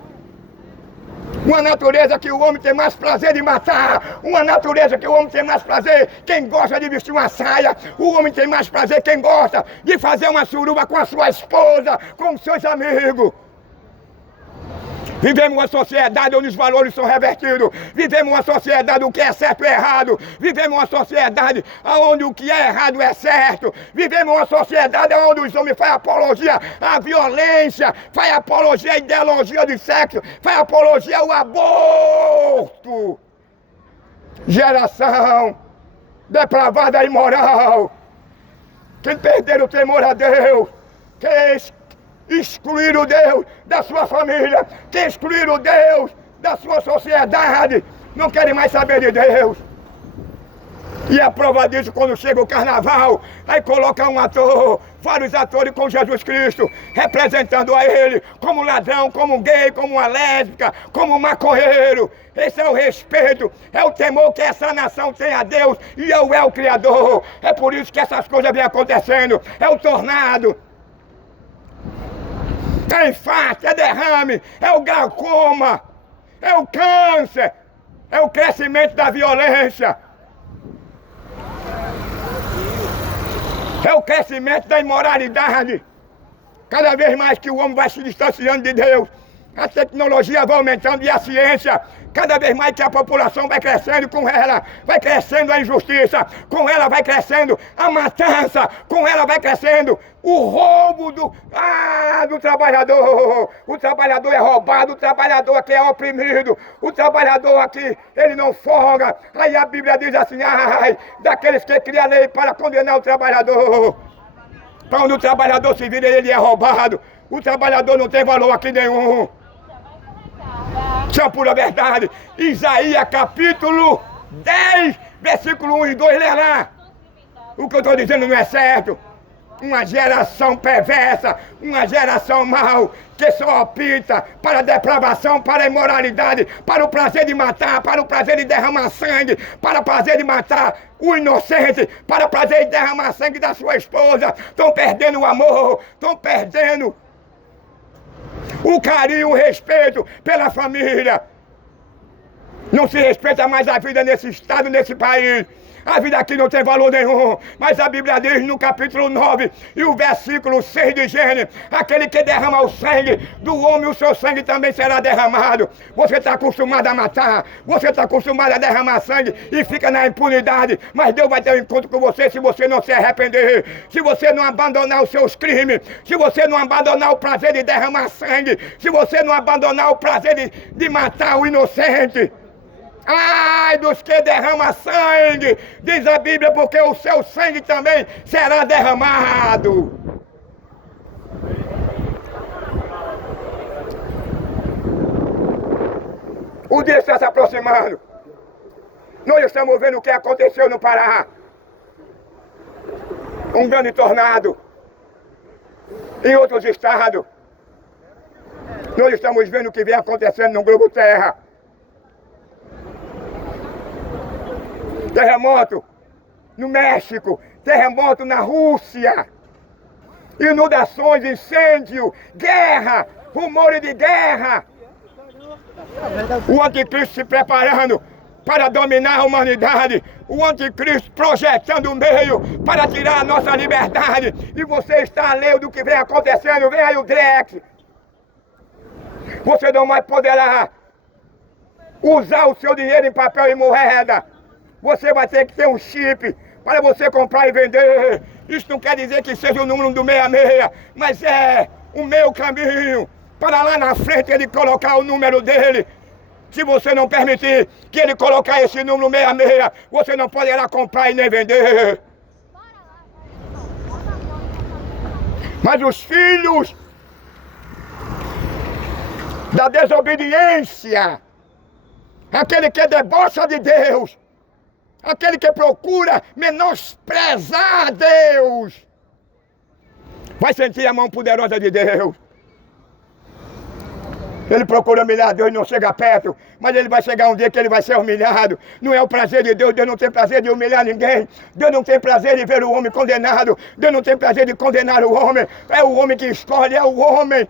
Uma natureza que o homem tem mais prazer de matar, uma natureza que o homem tem mais prazer, quem gosta de vestir uma saia, o homem tem mais prazer, quem gosta de fazer uma suruba com a sua esposa, com os seus amigos. Vivemos uma sociedade onde os valores são revertidos. Vivemos uma sociedade onde o que é certo é errado. Vivemos uma sociedade onde o que é errado é certo. Vivemos uma sociedade onde os homens fazem apologia à violência, fazem apologia à ideologia de sexo, fazem apologia ao aborto. Geração depravada e imoral. Quem perder o temor a Deus, que excluir o Deus da sua família, que excluir o Deus da sua sociedade, não querem mais saber de Deus. E a prova disso, quando chega o carnaval, aí coloca um ator, vários atores com Jesus Cristo, representando a ele como ladrão, como gay, como uma lésbica, como maconheiro. Esse é o respeito, é o temor que essa nação tem a Deus e eu é o Criador. É por isso que essas coisas vêm acontecendo. É o tornado, é infarto, é derrame, é o glaucoma, é o câncer, é o crescimento da violência. É o crescimento da imoralidade. Cada vez mais que o homem vai se distanciando de Deus, a tecnologia vai aumentando e a ciência, cada vez mais que a população vai crescendo, com ela vai crescendo a injustiça, com ela vai crescendo a matança, com ela vai crescendo o roubo do trabalhador. O trabalhador é roubado, o trabalhador aqui é oprimido, o trabalhador aqui, ele não folga. Aí a Bíblia diz assim, ai, daqueles que criam a lei para condenar o trabalhador. Para onde o trabalhador se vira, ele é roubado. O trabalhador não tem valor aqui nenhum. Isso é a pura verdade. Isaías capítulo 10, versículo 1 e 2, lê lá. O que eu estou dizendo não é certo. Uma geração perversa, uma geração mau, que só opta para a depravação, para a imoralidade, para o prazer de matar, para o prazer de derramar sangue, para o prazer de matar o inocente, para o prazer de derramar sangue da sua esposa. Estão perdendo o amor, estão perdendo o carinho, o respeito pela família. Não se respeita mais a vida nesse estado, nesse país. A vida aqui não tem valor nenhum. Mas a Bíblia diz no capítulo 9 e o versículo 6 de Gênesis: aquele que derrama o sangue do homem, o seu sangue também será derramado. Você está acostumado a matar, você está acostumado a derramar sangue e fica na impunidade. Mas Deus vai ter um encontro com você se você não se arrepender, se você não abandonar os seus crimes, se você não abandonar o prazer de derramar sangue, se você não abandonar o prazer de matar o inocente. Ai dos que derramam sangue, diz a Bíblia, porque o seu sangue também será derramado. O dia está se aproximando. Nós estamos vendo o que aconteceu no Pará. Um grande tornado. Em outros estados. Nós estamos vendo o que vem acontecendo no Globo Terra. Terremoto no México, terremoto na Rússia, inundações, incêndio, guerra, rumores de guerra. O anticristo se preparando para dominar a humanidade, o anticristo projetando o meio para tirar a nossa liberdade. E você está alheio do que vem acontecendo, vem aí o Drex. Você não mais poderá usar o seu dinheiro em papel e moeda. Você vai ter que ter um chip para você comprar e vender. Isso não quer dizer que seja o número do 66, mas é o meu caminho para lá na frente ele colocar o número dele. Se você não permitir que ele colocar esse número 66, você não poderá comprar e nem vender. Mas os filhos da desobediência, aquele que debocha de Deus, aquele que procura menosprezar a Deus, vai sentir a mão poderosa de Deus. Ele procura humilhar Deus e não chega perto, mas ele vai chegar um dia que ele vai ser humilhado. Não é o prazer de Deus, Deus não tem prazer de humilhar ninguém. Deus não tem prazer de ver o homem condenado. Deus não tem prazer de condenar o homem. É o homem que escolhe, é o homem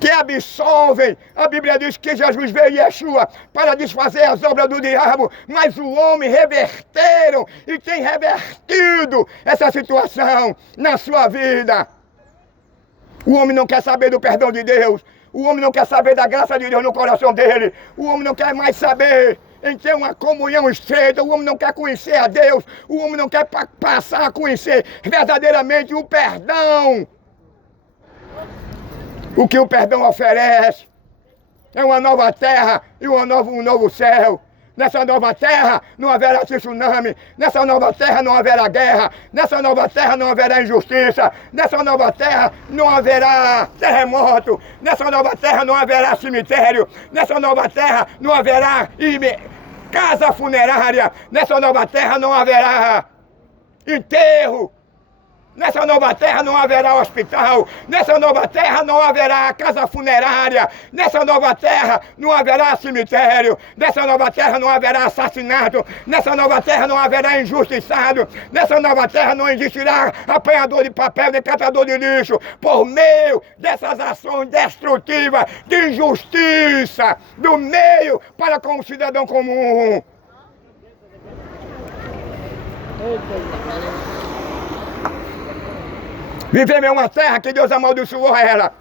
que absolvem. A Bíblia diz que Jesus veio, Yeshua, para desfazer as obras do diabo, mas o homem reverteram e tem revertido essa situação na sua vida. O homem não quer saber do perdão de Deus, o homem não quer saber da graça de Deus no coração dele, o homem não quer mais saber em ter uma comunhão estreita, o homem não quer conhecer a Deus, o homem não quer passar a conhecer verdadeiramente o perdão. O que o perdão oferece é uma nova terra e um novo céu. Nessa nova terra não haverá tsunami, nessa nova terra não haverá guerra, nessa nova terra não haverá injustiça, nessa nova terra não haverá terremoto, nessa nova terra não haverá cemitério, nessa nova terra não haverá casa funerária. Nessa nova terra não haverá enterro. Nessa nova terra não haverá hospital. Nessa nova terra não haverá casa funerária. Nessa nova terra não haverá cemitério. Nessa nova terra não haverá assassinato. Nessa nova terra não haverá injustiçado. Nessa nova terra não existirá apanhador de papel nem catador de lixo. Por meio dessas ações destrutivas de injustiça do meio para com o cidadão comum. Vivemos em uma terra que Deus amaldiçoou ela.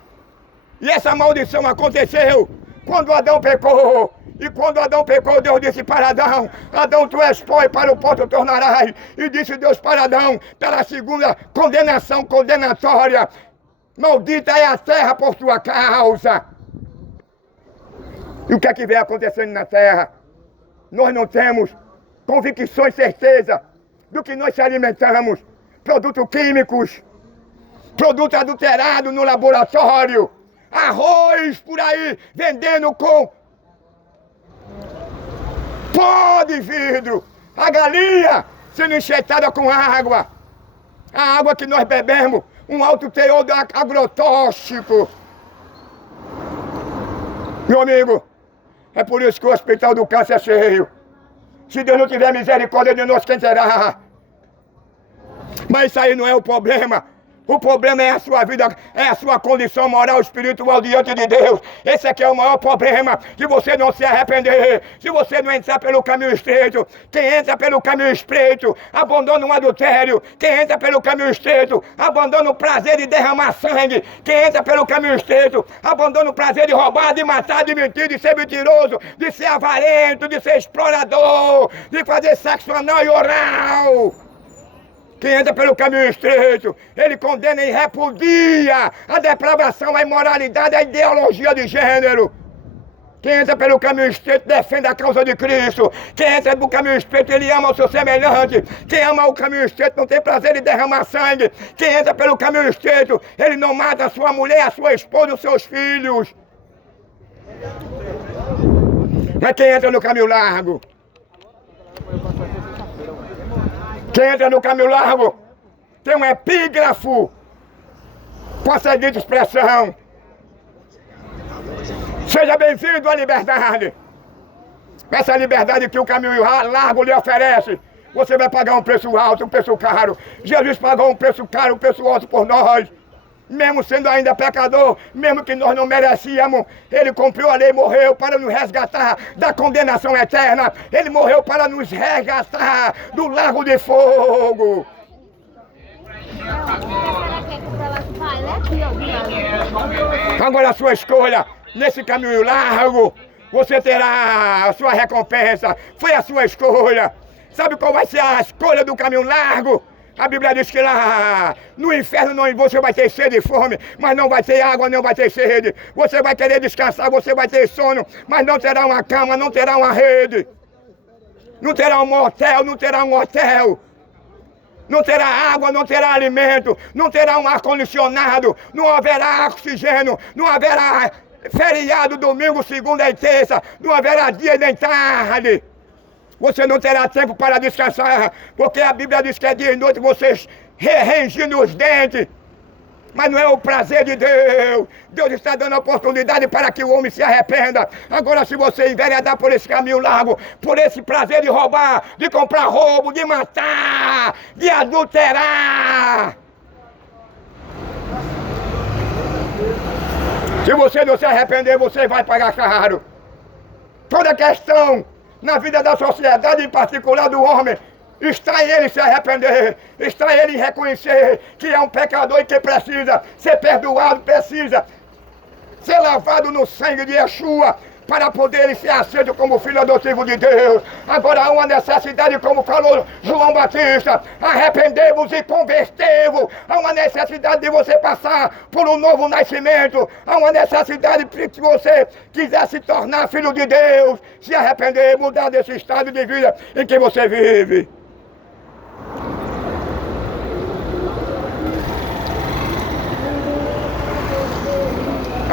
E essa maldição aconteceu quando Adão pecou. E quando Adão pecou, Deus disse para Adão: Adão, tu és pó e para o pó tu tornarás. E disse Deus para Adão, pela segunda condenação condenatória: maldita é a terra por tua causa. E o que é que vem acontecendo na terra? Nós não temos convicções, certeza do que nós se alimentamos. Produtos químicos, produto adulterado no laboratório, arroz por aí vendendo com pó de vidro, a galinha sendo enxertada com água, a água que nós bebemos, um alto teor de agrotóxico. Meu amigo, é por isso que o hospital do câncer é cheio. Se Deus não tiver misericórdia de nós, quem terá? Mas isso aí não é o problema. O problema é a sua vida, é a sua condição moral, espiritual diante de Deus. Esse aqui é o maior problema, se você não se arrepender, se você não entrar pelo caminho estreito. Quem entra pelo caminho estreito, abandona um adultério. Quem entra pelo caminho estreito, abandona o prazer de derramar sangue. Quem entra pelo caminho estreito, abandona o prazer de roubar, de matar, de mentir, de ser mentiroso, de ser avarento, de ser explorador, de fazer sexo anal e oral. Quem entra pelo caminho estreito, ele condena e repudia a depravação, a imoralidade, a ideologia de gênero. Quem entra pelo caminho estreito defende a causa de Cristo. Quem entra pelo caminho estreito, ele ama o seu semelhante. Quem ama o caminho estreito não tem prazer em derramar sangue. Quem entra pelo caminho estreito, ele não mata a sua mulher, a sua esposa, os seus filhos. Mas quem entra no caminho largo, quem entra no caminho largo tem um epígrafo com a seguinte expressão: seja bem-vindo à liberdade. Essa liberdade que o caminho largo lhe oferece, você vai pagar um preço alto, um preço caro. Jesus pagou um preço caro, um preço alto por nós. Mesmo sendo ainda pecador, mesmo que nós não merecíamos, Ele cumpriu a lei, morreu para nos resgatar da condenação eterna. Ele morreu para nos resgatar do lago de fogo. Agora a sua escolha, nesse caminho largo, você terá a sua recompensa. Foi a sua escolha. Sabe qual vai ser a escolha do caminho largo? A Bíblia diz que lá no inferno não, você vai ter sede e fome, mas não vai ter água, não vai ter sede. Você vai querer descansar, você vai ter sono, mas não terá uma cama, não terá uma rede. Não terá um motel, não terá um hotel. Não terá água, não terá alimento, não terá um ar-condicionado, não haverá oxigênio, não haverá feriado, domingo, segunda e terça, não haverá dia nem tarde. Você não terá tempo para descansar, porque a Bíblia diz que é dia e noite vocês rangindo os dentes. Mas não é o prazer de Deus. Deus está dando oportunidade para que o homem se arrependa. Agora, se você enveredar por esse caminho largo, por esse prazer de roubar, de comprar roubo, de matar, de adulterar, se você não se arrepender, você vai pagar caro. Toda questão na vida da sociedade, em particular do homem, está em ele se arrepender, está em ele reconhecer que é um pecador e que precisa ser perdoado, precisa ser lavado no sangue de Yeshua para poder ele ser aceito como filho adotivo de Deus. Agora há uma necessidade, como falou João Batista: arrependei-vos e convertei-vos. Há uma necessidade de você passar por um novo nascimento. Há uma necessidade, se você quiser se tornar filho de Deus, se arrepender, mudar desse estado de vida em que você vive.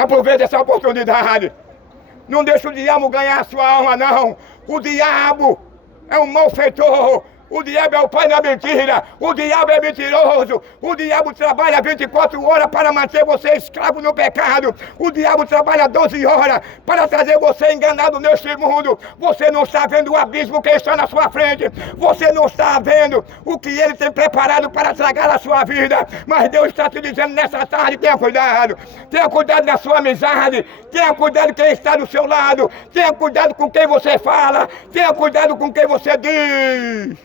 Aproveite essa oportunidade. Não deixa o diabo ganhar a sua alma, não. O diabo é um malfeitor. O diabo é o pai da mentira, o diabo é mentiroso, o diabo trabalha 24 horas para manter você escravo no pecado, o diabo trabalha 12 horas para trazer você enganado neste mundo. Você não está vendo o abismo que está na sua frente, você não está vendo o que ele tem preparado para tragar a sua vida, mas Deus está te dizendo nessa tarde, tenha cuidado da sua amizade, tenha cuidado quem está do seu lado, tenha cuidado com quem você fala, tenha cuidado com quem você diz.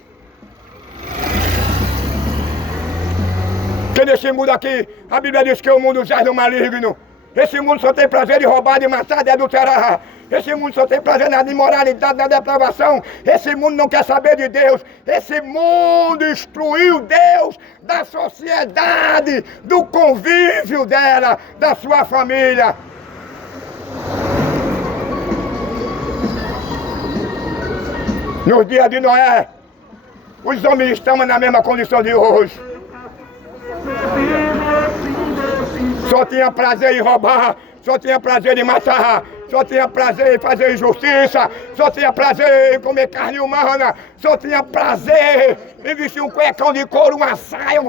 Porque nesse mundo aqui, a Bíblia diz que o mundo jaz no maligno. Esse mundo só tem prazer de roubar, de matar, de adulterar. Esse mundo só tem prazer na imoralidade, na depravação. Esse mundo não quer saber de Deus. Esse mundo excluiu Deus da sociedade, do convívio dela, da sua família. Nos dias de Noé, os homens estão na mesma condição de hoje. Só tinha prazer em roubar, só tinha prazer em matar, só tinha prazer em fazer injustiça, só tinha prazer em comer carne humana, só tinha prazer em vestir um cuecão de couro, uma saia.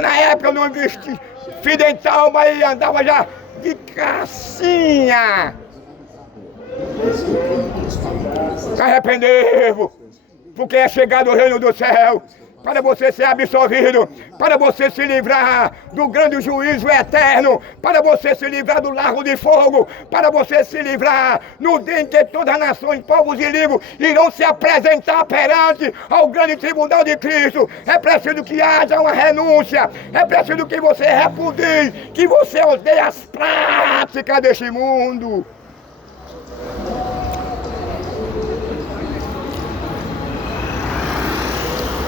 Na época eu não vesti fio dental, mas andava já de calcinha. Arrependeu-vos, porque é chegado o reino do céu. Para você ser absolvido, para você se livrar do grande juízo eterno, para você se livrar do lago de fogo, para você se livrar no dia em que todas as nações, povos e línguas irão se apresentar perante ao grande tribunal de Cristo. É preciso que haja uma renúncia, é preciso que você repudie, que você odeie as práticas deste mundo.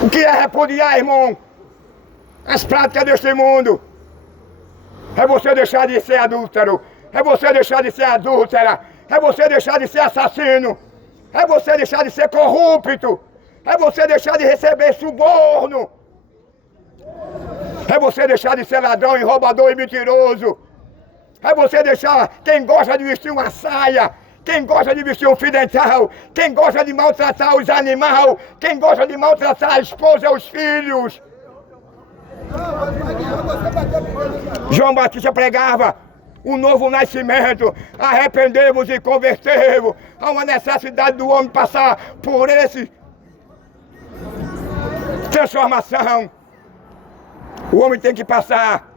O que é repudiar, irmão? As práticas deste mundo. É você deixar de ser adúltero. É você deixar de ser adúltera. É você deixar de ser assassino. É você deixar de ser corrupto. É você deixar de receber suborno. É você deixar de ser ladrão e roubador e mentiroso. É você deixar quem gosta de vestir uma saia, quem gosta de vestir um fio dental, quem gosta de maltratar os animais, quem gosta de maltratar a esposa e os filhos. João Batista pregava um novo nascimento, arrependei-vos e convertei-vos. Há uma necessidade do homem passar por essa transformação. O homem tem que passar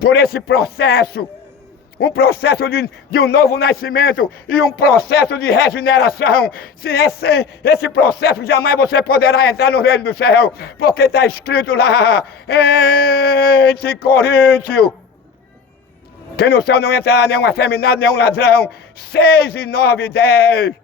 por esse processo. Um processo de um novo nascimento e um processo de regeneração. Sem esse processo, jamais você poderá entrar no reino do céu, porque está escrito lá em Coríntios que no céu não entrará nenhum afeminado, nenhum ladrão. 6, 9 e 10.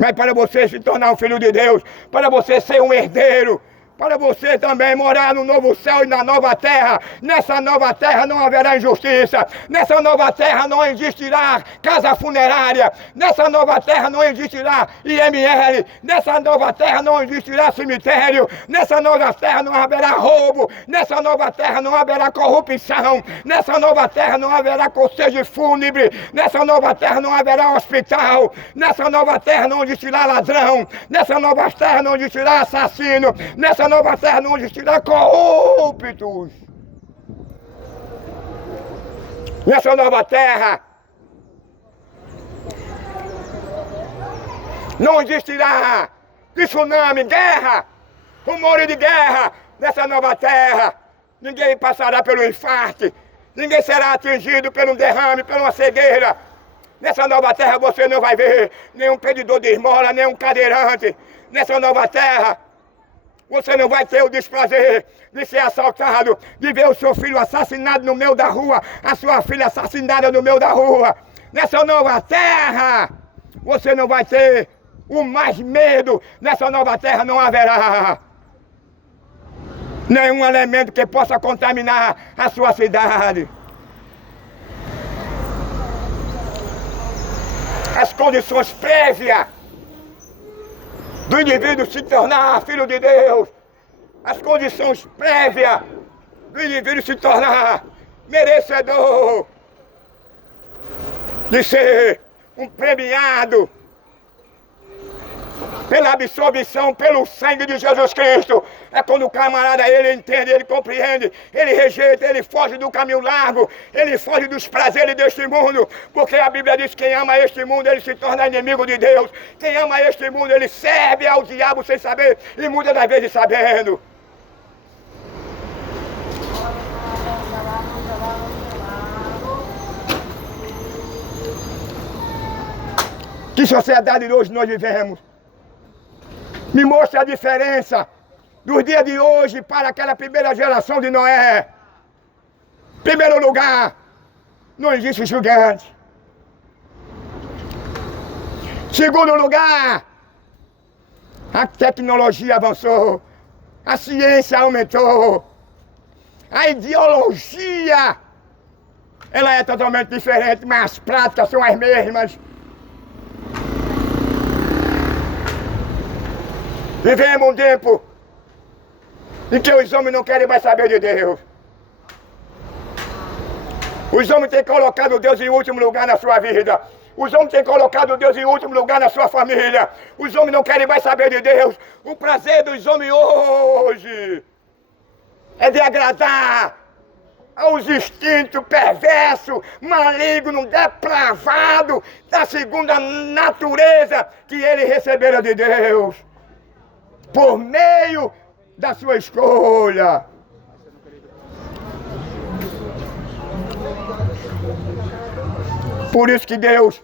Mas para você se tornar um filho de Deus, para você ser um herdeiro, para você também morar no novo céu e na nova terra. Nessa nova terra não haverá injustiça. Nessa nova terra não existirá casa funerária. Nessa nova terra não existirá IML. Nessa nova terra não existirá cemitério. Nessa nova terra não haverá roubo. Nessa nova terra não haverá corrupção. Nessa nova terra não haverá cortejo fúnebre. Nessa nova terra não haverá hospital. Nessa nova terra não existirá ladrão. Nessa nova terra não existirá assassino. Nessa nova terra não existirá corruptos. Nessa nova terra não existirá tsunami, guerra, rumores de guerra. Nessa nova terra ninguém passará pelo infarto, ninguém será atingido pelo derrame, pela cegueira. Nessa nova terra você não vai ver nenhum pedidor de esmola, nenhum cadeirante. Nessa nova terra você não vai ter o desprazer de ser assaltado, de ver o seu filho assassinado no meio da rua, a sua filha assassinada no meio da rua. Nessa nova terra, você não vai ter o mais medo. Nessa nova terra não haverá nenhum elemento que possa contaminar a sua cidade. As condições prévias do indivíduo se tornar filho de Deus, as condições prévias do indivíduo se tornar merecedor de ser um premiado pela absolvição, pelo sangue de Jesus Cristo. É quando o camarada, ele entende, ele compreende, ele rejeita, ele foge do caminho largo, ele foge dos prazeres deste mundo, porque a Bíblia diz que quem ama este mundo, ele se torna inimigo de Deus. Quem ama este mundo, ele serve ao diabo sem saber, e muitas das vezes sabendo. Que sociedade hoje nós vivemos? Me mostra a diferença dos dias de hoje para aquela primeira geração de Noé. Primeiro lugar, não existe julgante. Segundo lugar, a tecnologia avançou, a ciência aumentou, a ideologia, ela é totalmente diferente, mas as práticas são as mesmas. Vivemos um tempo em que os homens não querem mais saber de Deus. Os homens têm colocado Deus em último lugar na sua vida. Os homens têm colocado Deus em último lugar na sua família. Os homens não querem mais saber de Deus. O prazer dos homens hoje é de agradar aos instintos perversos, malignos, depravados da segunda natureza que ele recebera de Deus, por meio da sua escolha. Por isso que Deus,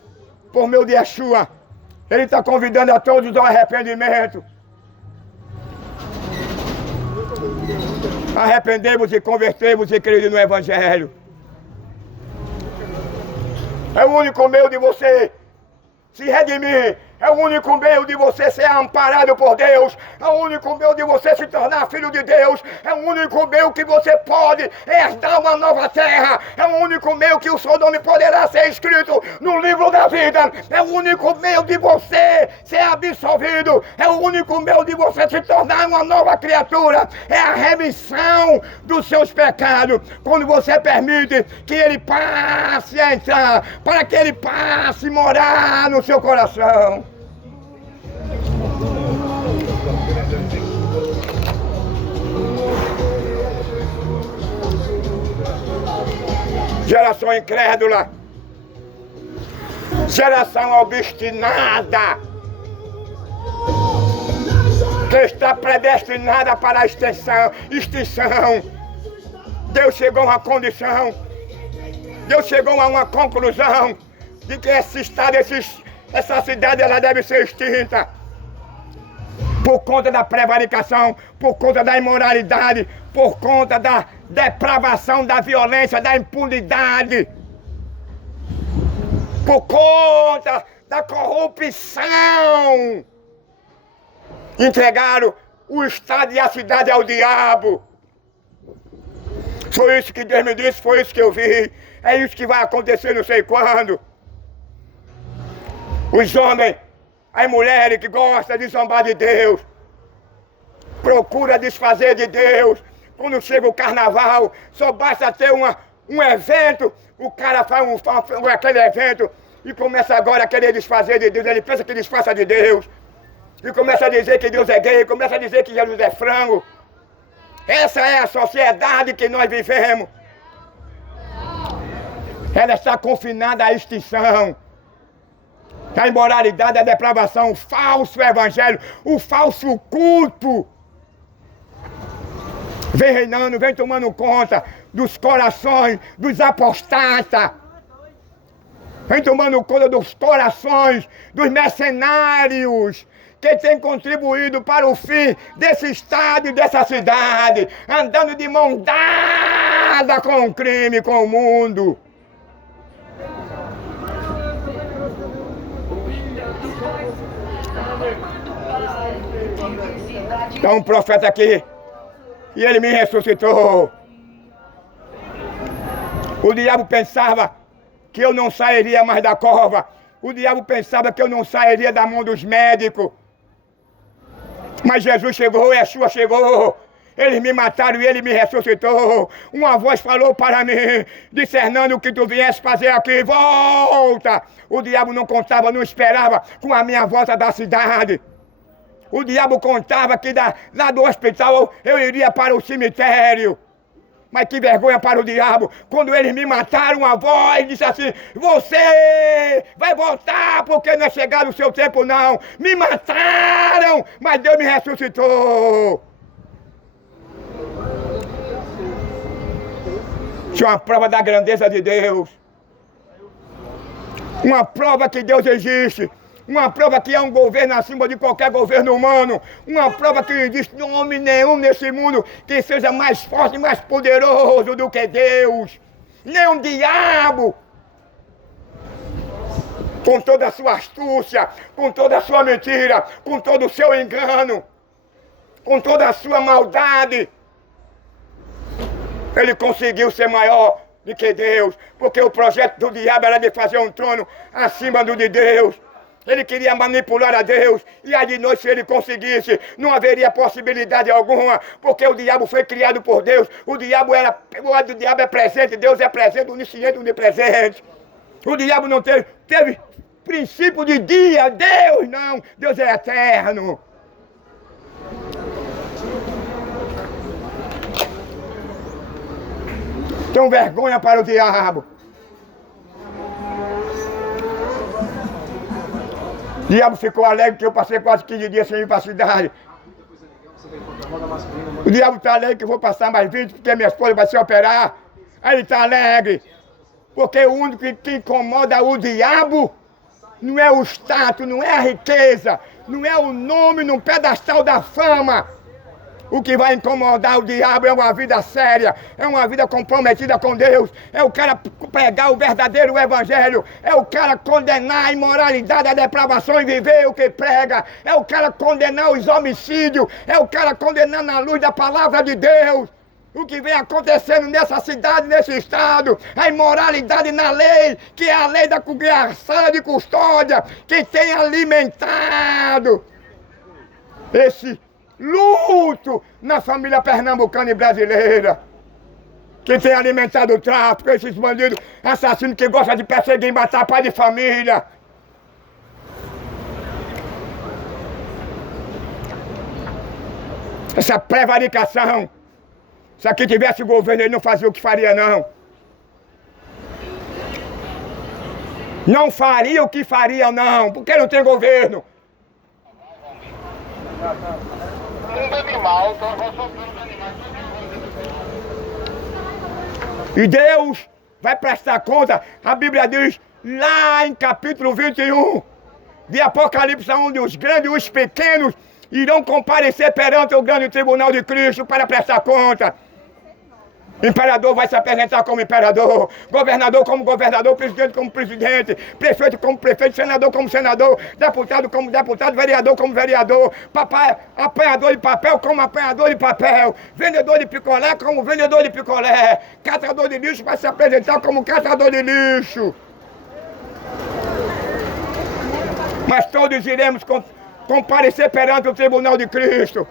por meio de Yeshua, Ele está convidando a todos ao arrependimento. Arrependemos e convertemos e cremos no Evangelho. É o único meio de você se redimir. É o único meio de você ser amparado por Deus. É o único meio de você se tornar filho de Deus. É o único meio que você pode herdar uma nova terra. É o único meio que o seu nome poderá ser escrito no livro da vida. É o único meio de você ser absolvido. É o único meio de você se tornar uma nova criatura. É a remissão dos seus pecados. Quando você permite que Ele passe a entrar, para que Ele passe a morar no seu coração. Geração incrédula, geração obstinada, que está predestinada para a extinção. Deus chegou a uma condição, Deus chegou a uma conclusão de que esse estado, essa cidade, ela deve ser extinta. Por conta da prevaricação, por conta da imoralidade, por conta da depravação, da violência, da impunidade, por conta da corrupção. Entregaram o estado e a cidade ao diabo. Foi isso que Deus me disse, foi isso que eu vi. É isso que vai acontecer não sei quando. Os homens, as mulheres que gostam de zombar de Deus, procura desfazer de Deus. Quando chega o carnaval, só basta ter um evento, o cara faz aquele evento e começa agora a querer desfazer de Deus. Ele pensa que desfaça de Deus e começa a dizer que Deus é gay, começa a dizer que Jesus é frango. Essa é a sociedade que nós vivemos. Ela está confinada à extinção. A imoralidade, a depravação, o falso evangelho, o falso culto vem reinando, vem tomando conta dos corações dos apostatas, vem tomando conta dos corações dos mercenários que têm contribuído para o fim desse estado e dessa cidade, andando de mão dada com o crime, com o mundo. Então um profeta aqui, e ele me ressuscitou. O diabo pensava que eu não sairia mais da cova. O diabo pensava que eu não sairia da mão dos médicos. Mas Jesus chegou, Yeshua chegou. Eles me mataram e ele me ressuscitou. Uma voz falou para mim, discernando o que tu viesse fazer aqui. Volta! O diabo não contava, não esperava com a minha volta da cidade. O diabo contava que lá do hospital eu iria para o cemitério. Mas que vergonha para o diabo. Quando eles me mataram, uma voz disse assim: você vai voltar porque não é chegado o seu tempo não. Me mataram, mas Deus me ressuscitou. Isso é uma prova da grandeza de Deus. Uma prova que Deus existe. Uma prova que há um governo acima de qualquer governo humano. Uma prova que não existe homem nenhum nesse mundo que seja mais forte e mais poderoso do que Deus. Nem um diabo. Com toda a sua astúcia, com toda a sua mentira, com todo o seu engano, com toda a sua maldade. Ele conseguiu ser maior do que Deus, porque o projeto do diabo era de fazer um trono acima do de Deus. Ele queria manipular a Deus, e aí de noite, se ele conseguisse, não haveria possibilidade alguma, porque o diabo foi criado por Deus. O diabo é presente, Deus é presente, onisciente, onipresente. O diabo não teve princípio de dia, Deus não, Deus é eterno. Então vergonha para o diabo. O diabo ficou alegre que eu passei quase 15 dias sem ir para a cidade. O diabo está alegre que eu vou passar mais 20 porque minha esposa vai se operar. Aí ele está alegre. Porque o único que incomoda o diabo não é o status, não é a riqueza, não é o nome no pedestal da fama. O que vai incomodar o diabo é uma vida séria, é uma vida comprometida com Deus, é o cara pregar o verdadeiro evangelho, é o cara condenar a imoralidade, a depravação e viver o que prega, é o cara condenar os homicídios, é o cara condenar na luz da palavra de Deus. O que vem acontecendo nessa cidade, nesse estado, a imoralidade na lei, que é a lei da sala de custódia, que tem alimentado esse luto na família pernambucana e brasileira, que tem alimentado o tráfico, esses bandidos assassinos que gostam de perseguir e matar pai de família. Essa prevaricação. Se aqui tivesse governo, ele não fazia o que faria, não. Não faria o que faria, não, porque não tem governo. E Deus vai prestar conta, a Bíblia diz, lá em capítulo 21 de Apocalipse, onde os grandes e os pequenos irão comparecer perante o grande tribunal de Cristo para prestar conta. Imperador vai se apresentar como imperador, governador como governador, presidente como presidente, prefeito como prefeito, senador como senador, deputado como deputado, vereador como vereador, papai, apanhador de papel como apanhador de papel, vendedor de picolé como vendedor de picolé, catador de lixo vai se apresentar como catador de lixo. Mas todos iremos comparecer perante o tribunal de Cristo.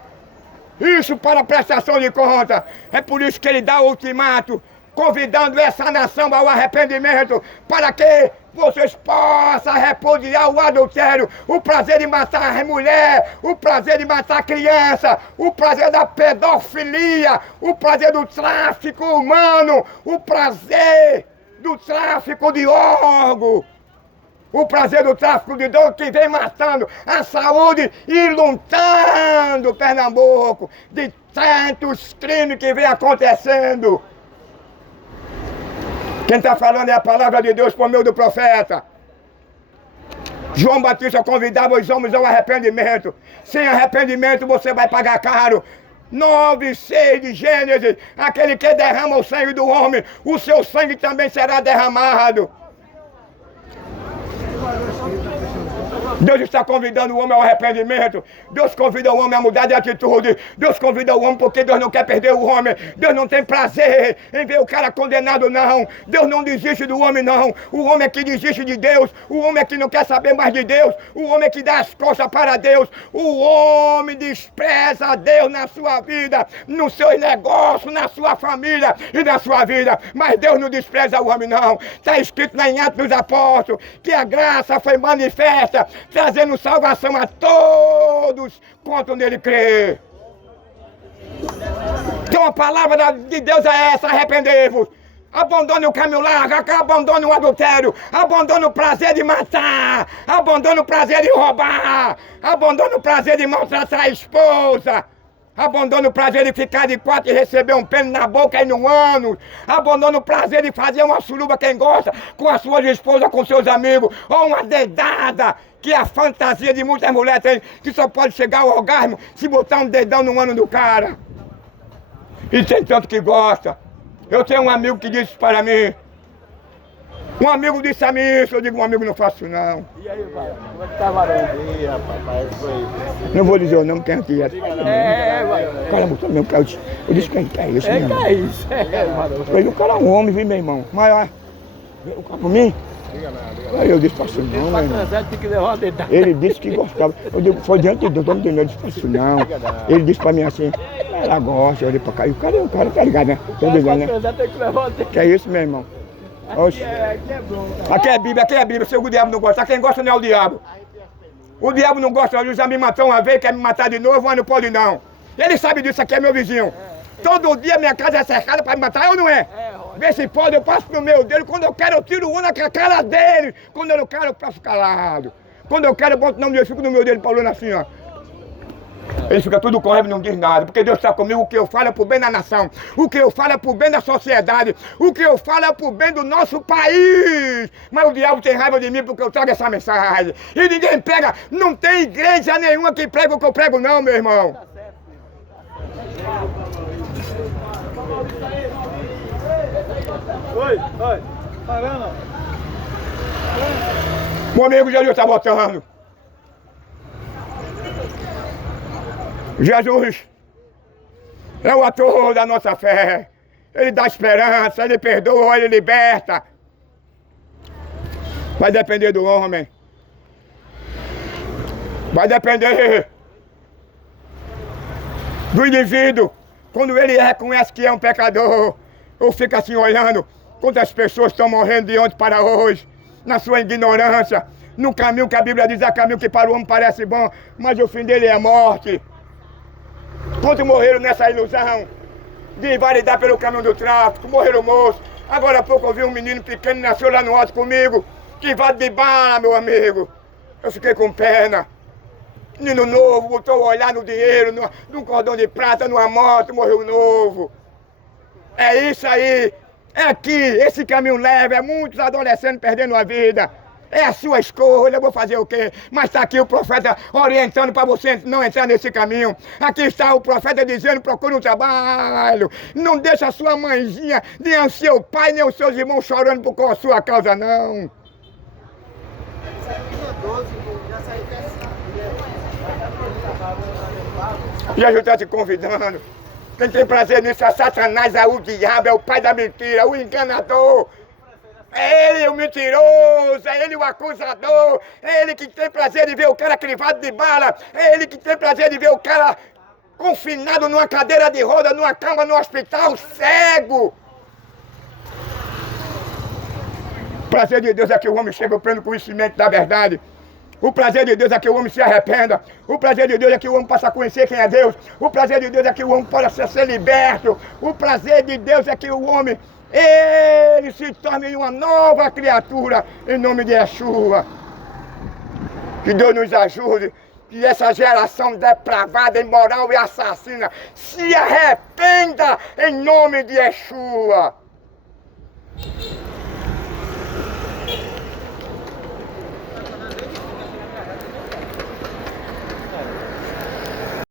Isso para prestação de conta. É por isso que ele dá o ultimato, convidando essa nação ao arrependimento, para que vocês possam repudiar o adultério, o prazer de matar a mulher, o prazer de matar a criança, o prazer da pedofilia, o prazer do tráfico humano, o prazer do tráfico de órgãos. O prazer do tráfico de drogas que vem matando a saúde e luntando Pernambuco de tantos crimes que vem acontecendo. Quem está falando é a palavra de Deus por meio do profeta. João Batista convidava os homens ao arrependimento. Sem arrependimento você vai pagar caro. 9:6 de Gênesis, aquele que derrama o sangue do homem, o seu sangue também será derramado. Deus está convidando o homem ao arrependimento. Deus convida o homem a mudar de atitude. Deus convida o homem porque Deus não quer perder o homem. Deus não tem prazer em ver o cara condenado, não. Deus não desiste do homem, não. O homem é que desiste de Deus. O homem é que não quer saber mais de Deus. O homem é que dá as costas para Deus. O homem despreza a Deus na sua vida, nos seus negócios, na sua família e na sua vida. Mas Deus não despreza o homem, não. Está escrito lá em Atos dos Apóstolos que a graça foi manifesta, trazendo salvação a todos quanto nele crer. Então a palavra de Deus é essa: arrependei-vos. Abandone o caminho largo, abandone o adultério, abandone o prazer de matar, abandone o prazer de roubar, abandone o prazer de maltratar a esposa, abandone o prazer de ficar de quatro e receber um pênis na boca em um ano, abandone o prazer de fazer uma suruba, quem gosta, com a sua esposa, com seus amigos, ou uma dedada, que é a fantasia de muitas mulheres tem, que só pode chegar ao orgasmo se botar um dedão no ano do cara. E tem tanto que gosta. Eu tenho um amigo que disse para mim, um amigo disse a mim isso, eu digo, um amigo, não faço não. E aí, pai, como é que tá varando aí, rapaz? Não vou dizer o nome, quem aqui é. Vai. O cara botou mesmo, eu disse, quem é isso, meu irmão? Que é isso? Falei, o cara é um homem, viu, meu irmão? Mas, ó, o cara por mim? Aí eu disse, faço não, meu irmão. Ele disse que gostava. Eu digo, foi diante de Deus, eu não tenho medo de faço não. Ele disse pra mim assim, ela gosta, eu olhei pra cá, e o cara tá ligado, né? Tá ligado, né? Que é isso, meu irmão? Oxe. Aqui é Bíblia, se o diabo não gosta, quem gosta não é o diabo. O diabo não gosta, ele já me matou uma vez, quer me matar de novo, mas não pode não. Ele sabe disso, aqui é meu vizinho. Todo dia minha casa é cercada para me matar, ou não é? Vê se pode, eu passo no meio dele, quando eu quero eu tiro o na cara dele, quando eu não quero eu passo calado. Quando eu quero eu boto o nome dele, fico no meio dele, falando assim, ó. Ele fica tudo correndo e não diz nada, porque Deus está comigo, o que eu falo é pro bem da nação, o que eu falo é pro bem da sociedade, o que eu falo é pro bem do nosso país. Mas o diabo tem raiva de mim porque eu trago essa mensagem. E ninguém prega, não tem igreja nenhuma que prega o que eu prego não, meu irmão. Oi, tá vendo? Meu amigo Jesus está voltando. Jesus é o ator da nossa fé. Ele dá esperança, ele perdoa, ele liberta. Vai depender do homem. Vai depender do indivíduo. Quando ele reconhece que é um pecador, ou fica assim olhando quantas pessoas estão morrendo de ontem para hoje, na sua ignorância, no caminho que a Bíblia diz, é caminho que para o homem parece bom, mas o fim dele é a morte. Quantos morreram nessa ilusão de invalidar pelo caminho do tráfico, morreram moços. Agora há pouco eu vi um menino pequeno, nasceu lá no alto comigo, que invade de bala, meu amigo. Eu fiquei com pena. Menino novo, botou o olhar no dinheiro, num cordão de prata, numa moto, morreu novo. É isso aí. É aqui, esse caminho leve, é muitos adolescentes perdendo a vida. É a sua escolha, eu vou fazer o quê? Mas está aqui o profeta orientando para você não entrar nesse caminho. Aqui está o profeta dizendo, procure um trabalho. Não deixa a sua mãezinha, nem o seu pai, nem os seus irmãos chorando por a sua causa, não. Jesus está te convidando. Quem tem prazer nisso é Satanás, é o diabo, é o pai da mentira, o enganador. É ele o mentiroso, é ele o acusador, é ele que tem prazer de ver o cara crivado de bala, é ele que tem prazer de ver o cara confinado numa cadeira de roda, numa cama, no hospital, cego. O prazer de Deus é que o homem chegue ao pleno conhecimento da verdade. O prazer de Deus é que o homem se arrependa. O prazer de Deus é que o homem possa conhecer quem é Deus. O prazer de Deus é que o homem possa ser liberto. O prazer de Deus é que o homem, ele se torne uma nova criatura em nome de Yeshua. Que Deus nos ajude. Que essa geração depravada, imoral e assassina se arrependa em nome de Yeshua.